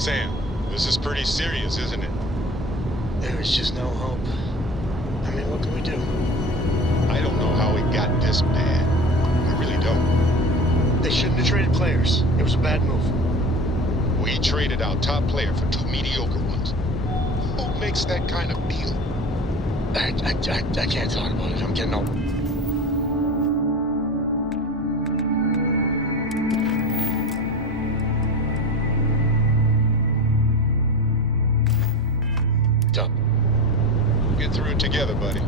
Sam, this is pretty serious, isn't it? There is just no hope. I mean, what can we do? I don't know how it got this bad. I really don't. They shouldn't have traded players. It was a bad move. We traded our top player for 2 mediocre ones. Who makes that kind of deal? I can't talk about it. I'm getting old. We'll get through it together, buddy.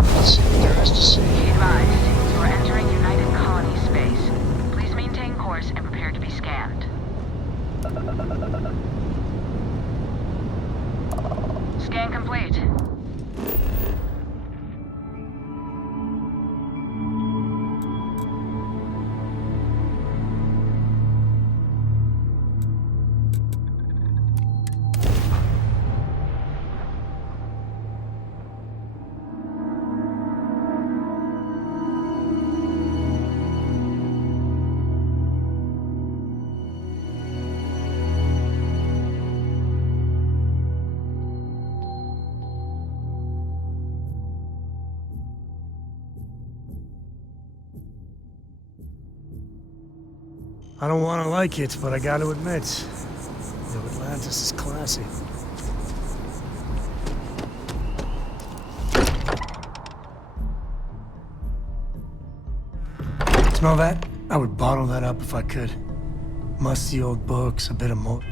Let's see what there is to see. Be advised, you are entering United Colony space. Please maintain course and prepare to be scanned. Scan complete. I don't want to like it, but I got to admit, New Atlantis is classy. Smell that? I would bottle that up if I could. Musty old books, a bit of mo...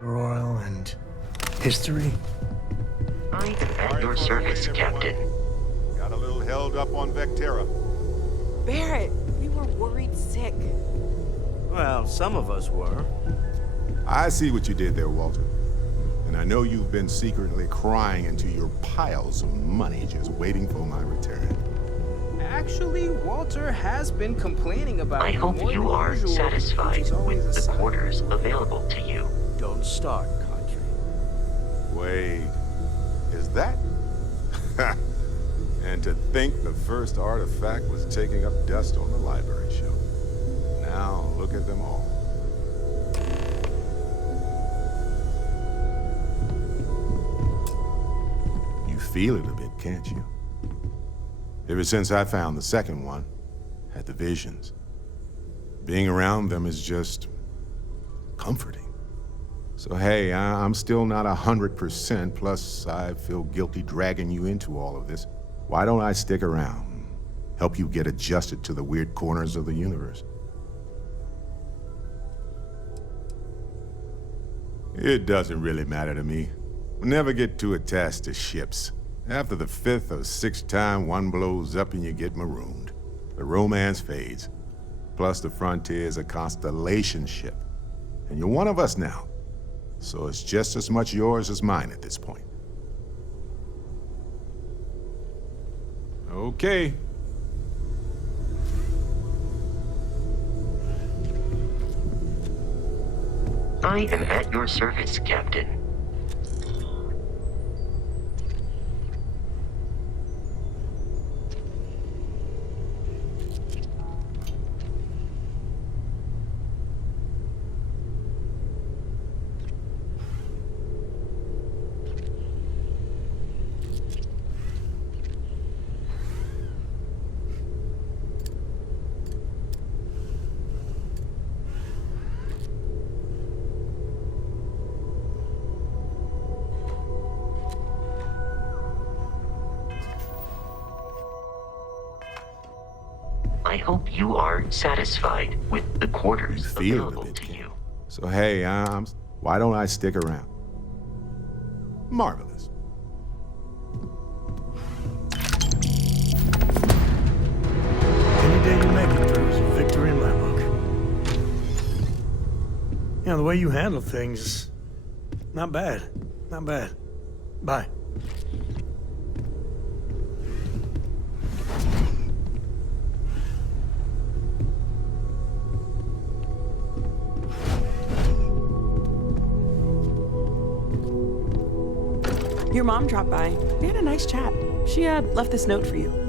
Royal and history. I am at your service, Captain. Got a little held up on Vectera. Barrett, we were worried sick. Well, some of us were. I see what you did there, Walter. And I know you've been secretly crying into your piles of money just waiting for my return. Actually, Walter has been complaining about I it hope more you than are usual, satisfied which is always with a the sign. quarters available to you. Don't start, country. Wait, is that? And to think the first artifact was taking up dust on the library shelf. Now look at them all. You feel it a bit, can't you? Ever since I found the second one, had the visions. Being around them is just comforting. So hey, I'm still not 100%, plus I feel guilty dragging you into all of this. Why don't I stick around, help you get adjusted to the weird corners of the universe? It doesn't really matter to me. We'll never get too attached to ships. After the 5th or 6th time one blows up and you get marooned, the romance fades. Plus the Frontier's a constellation ship. And you're one of us now. So it's just as much yours as mine at this point. Okay. I am at your service, Captain. I hope you are satisfied with the quarters available to you. So hey, why don't I stick around? Marvelous. You know, the way you handle things, not bad. Not bad. Bye. Your mom dropped by. We had a nice chat. She left this note for you.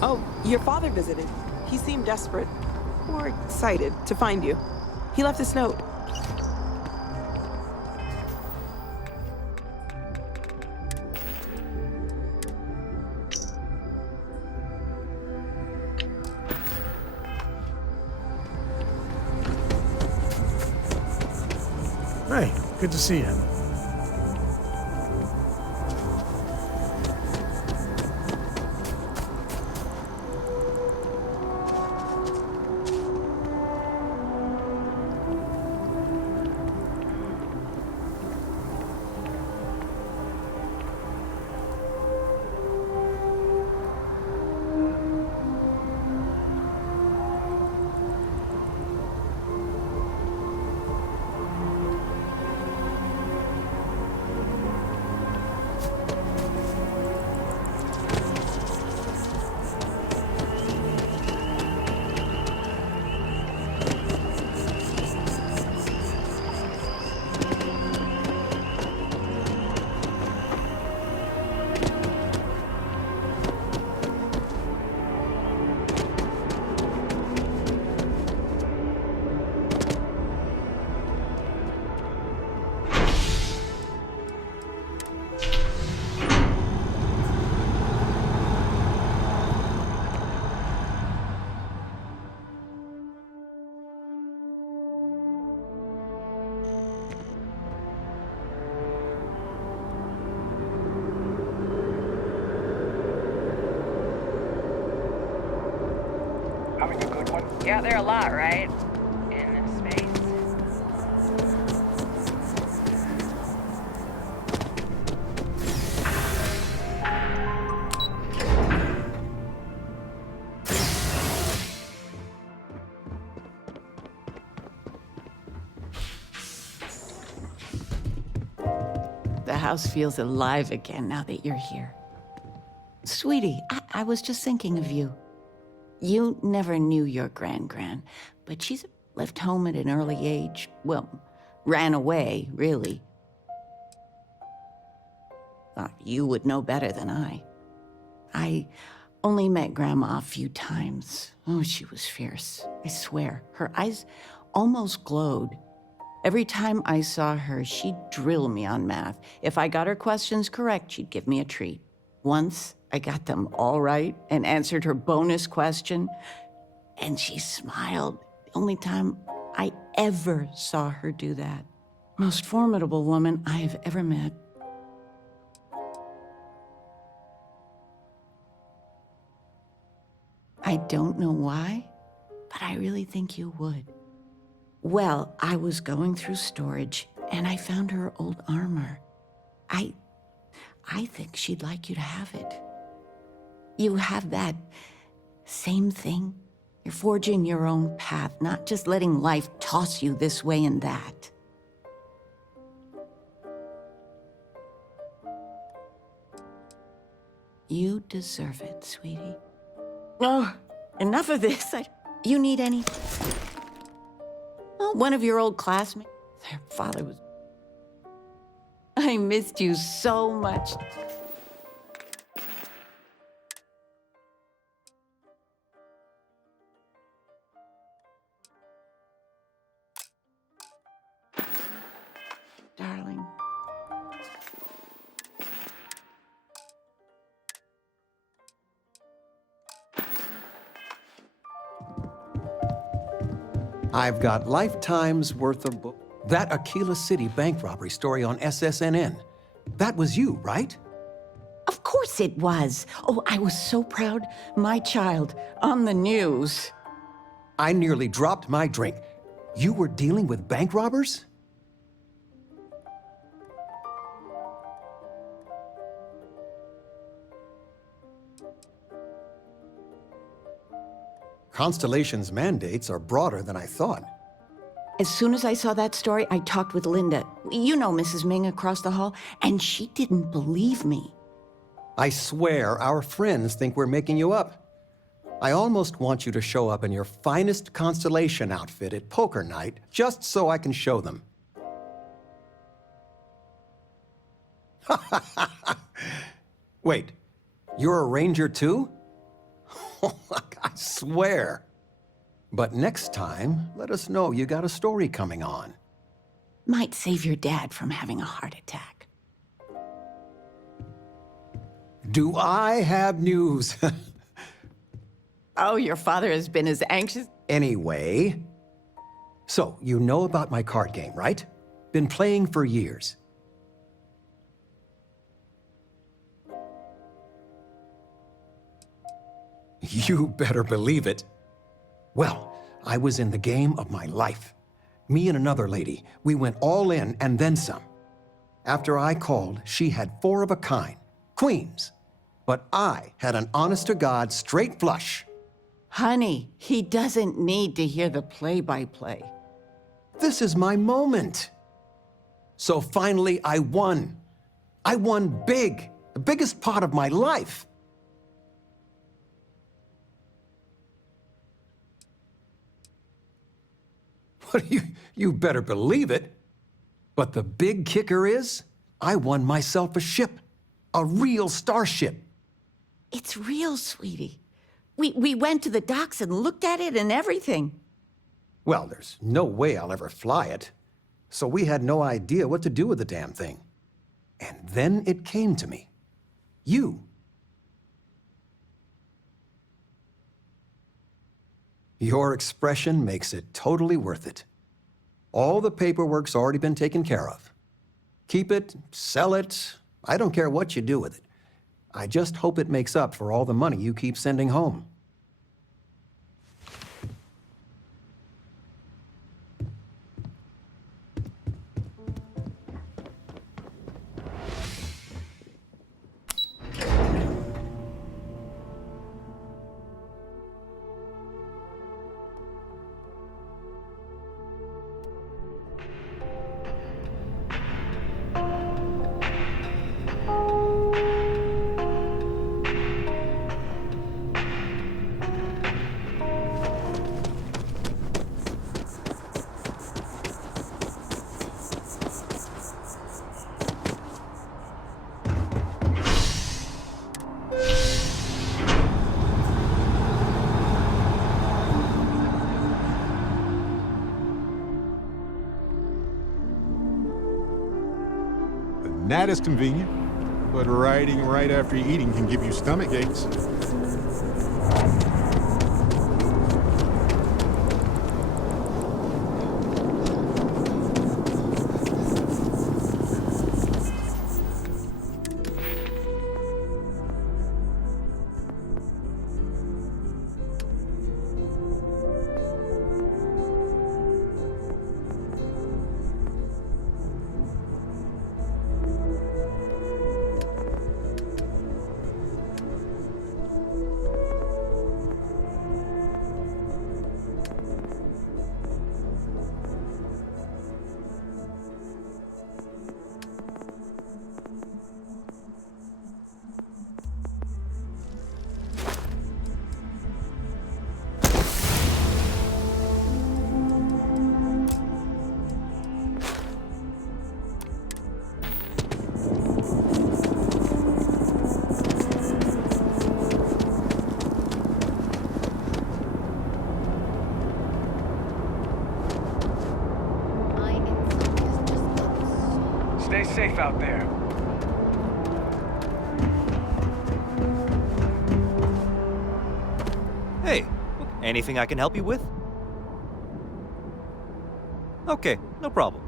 Oh, your father visited. He seemed desperate, or excited, to find you. He left this note. Hey, good to see you. Yeah, there are a lot, right? In space. The house feels alive again now that you're here. Sweetie, I was just thinking of you. You never knew your gran-gran, but she's left home at an early age. Well, ran away, really. You would know better than I. I only met Grandma a few times. Oh, she was fierce, I swear. Her eyes almost glowed. Every time I saw her, she'd drill me on math. If I got her questions correct, she'd give me a treat. Once, I got them all right and answered her bonus question, and she smiled. The only time I ever saw her do that. Most formidable woman I have ever met. I don't know why, but I really think you would. Well, I was going through storage, and I found her old armor. I think she'd like you to have it. You have that same thing. You're forging your own path, not just letting life toss you this way and that. You deserve it, sweetie. Oh, enough of this. You need any? Oh, one of your old classmates. Their father was... I missed you so much. I've got lifetime's worth of book. That Aquila City bank robbery story on SSNN. That was you, right? Of course it was. Oh, I was so proud. My child on the news. I nearly dropped my drink. You were dealing with bank robbers? Constellation's mandates are broader than I thought. As soon as I saw that story, I talked with Linda. You know Mrs. Ming across the hall, and she didn't believe me. I swear our friends think we're making you up. I almost want you to show up in your finest Constellation outfit at poker night, just so I can show them. Wait, you're a ranger too? I swear. But next time, let us know you got a story coming on. Might save your dad from having a heart attack. Do I have news? Oh, your father has been as anxious. Anyway, so you know about my card game, right? Been playing for years. You better believe it. Well, I was in the game of my life. Me and another lady, we went all in and then some. After I called, she had 4 of a kind, queens. But I had an honest-to-God straight flush. Honey, he doesn't need to hear the play-by-play. This is my moment. So finally, I won. I won big, the biggest pot of my life. What, you better believe it. But the big kicker is, I won myself a ship. A real starship. It's real, sweetie. We went to the docks and looked at it and everything. Well, there's no way I'll ever fly it. So we had no idea what to do with the damn thing. And then it came to me. You. Your expression makes it totally worth it. All the paperwork's already been taken care of. Keep it, sell it, I don't care what you do with it. I just hope it makes up for all the money you keep sending home. Not as convenient, but riding right after eating can give you stomach aches. Stay safe out there. Hey, anything I can help you with? Okay, no problem.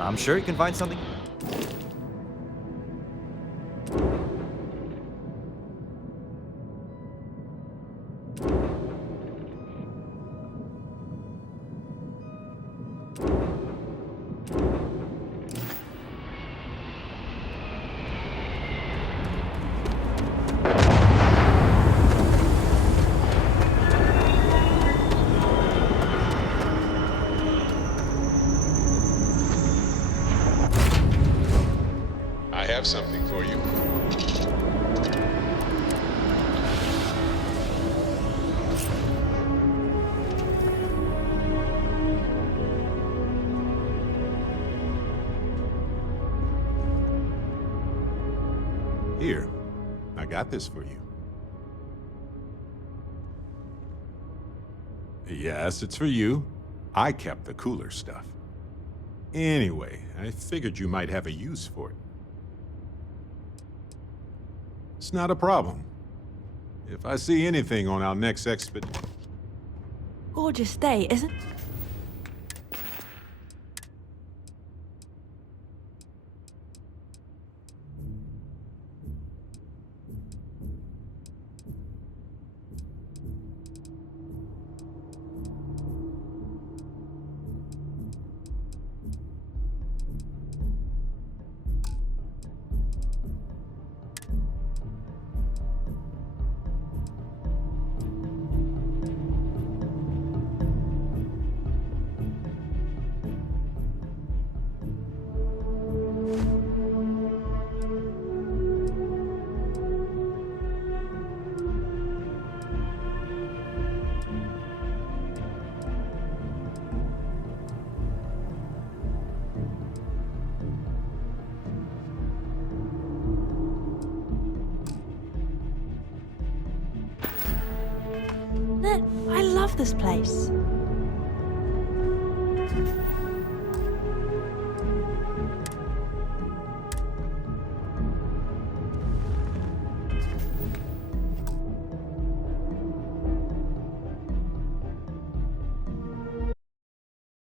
I'm sure you can find something. I have something for you. Here, I got this for you. Yes, it's for you. I kept the cooler stuff. Anyway, I figured you might have a use for it. It's not a problem. If I see anything on our next expedition... Gorgeous day, isn't it? I love this place.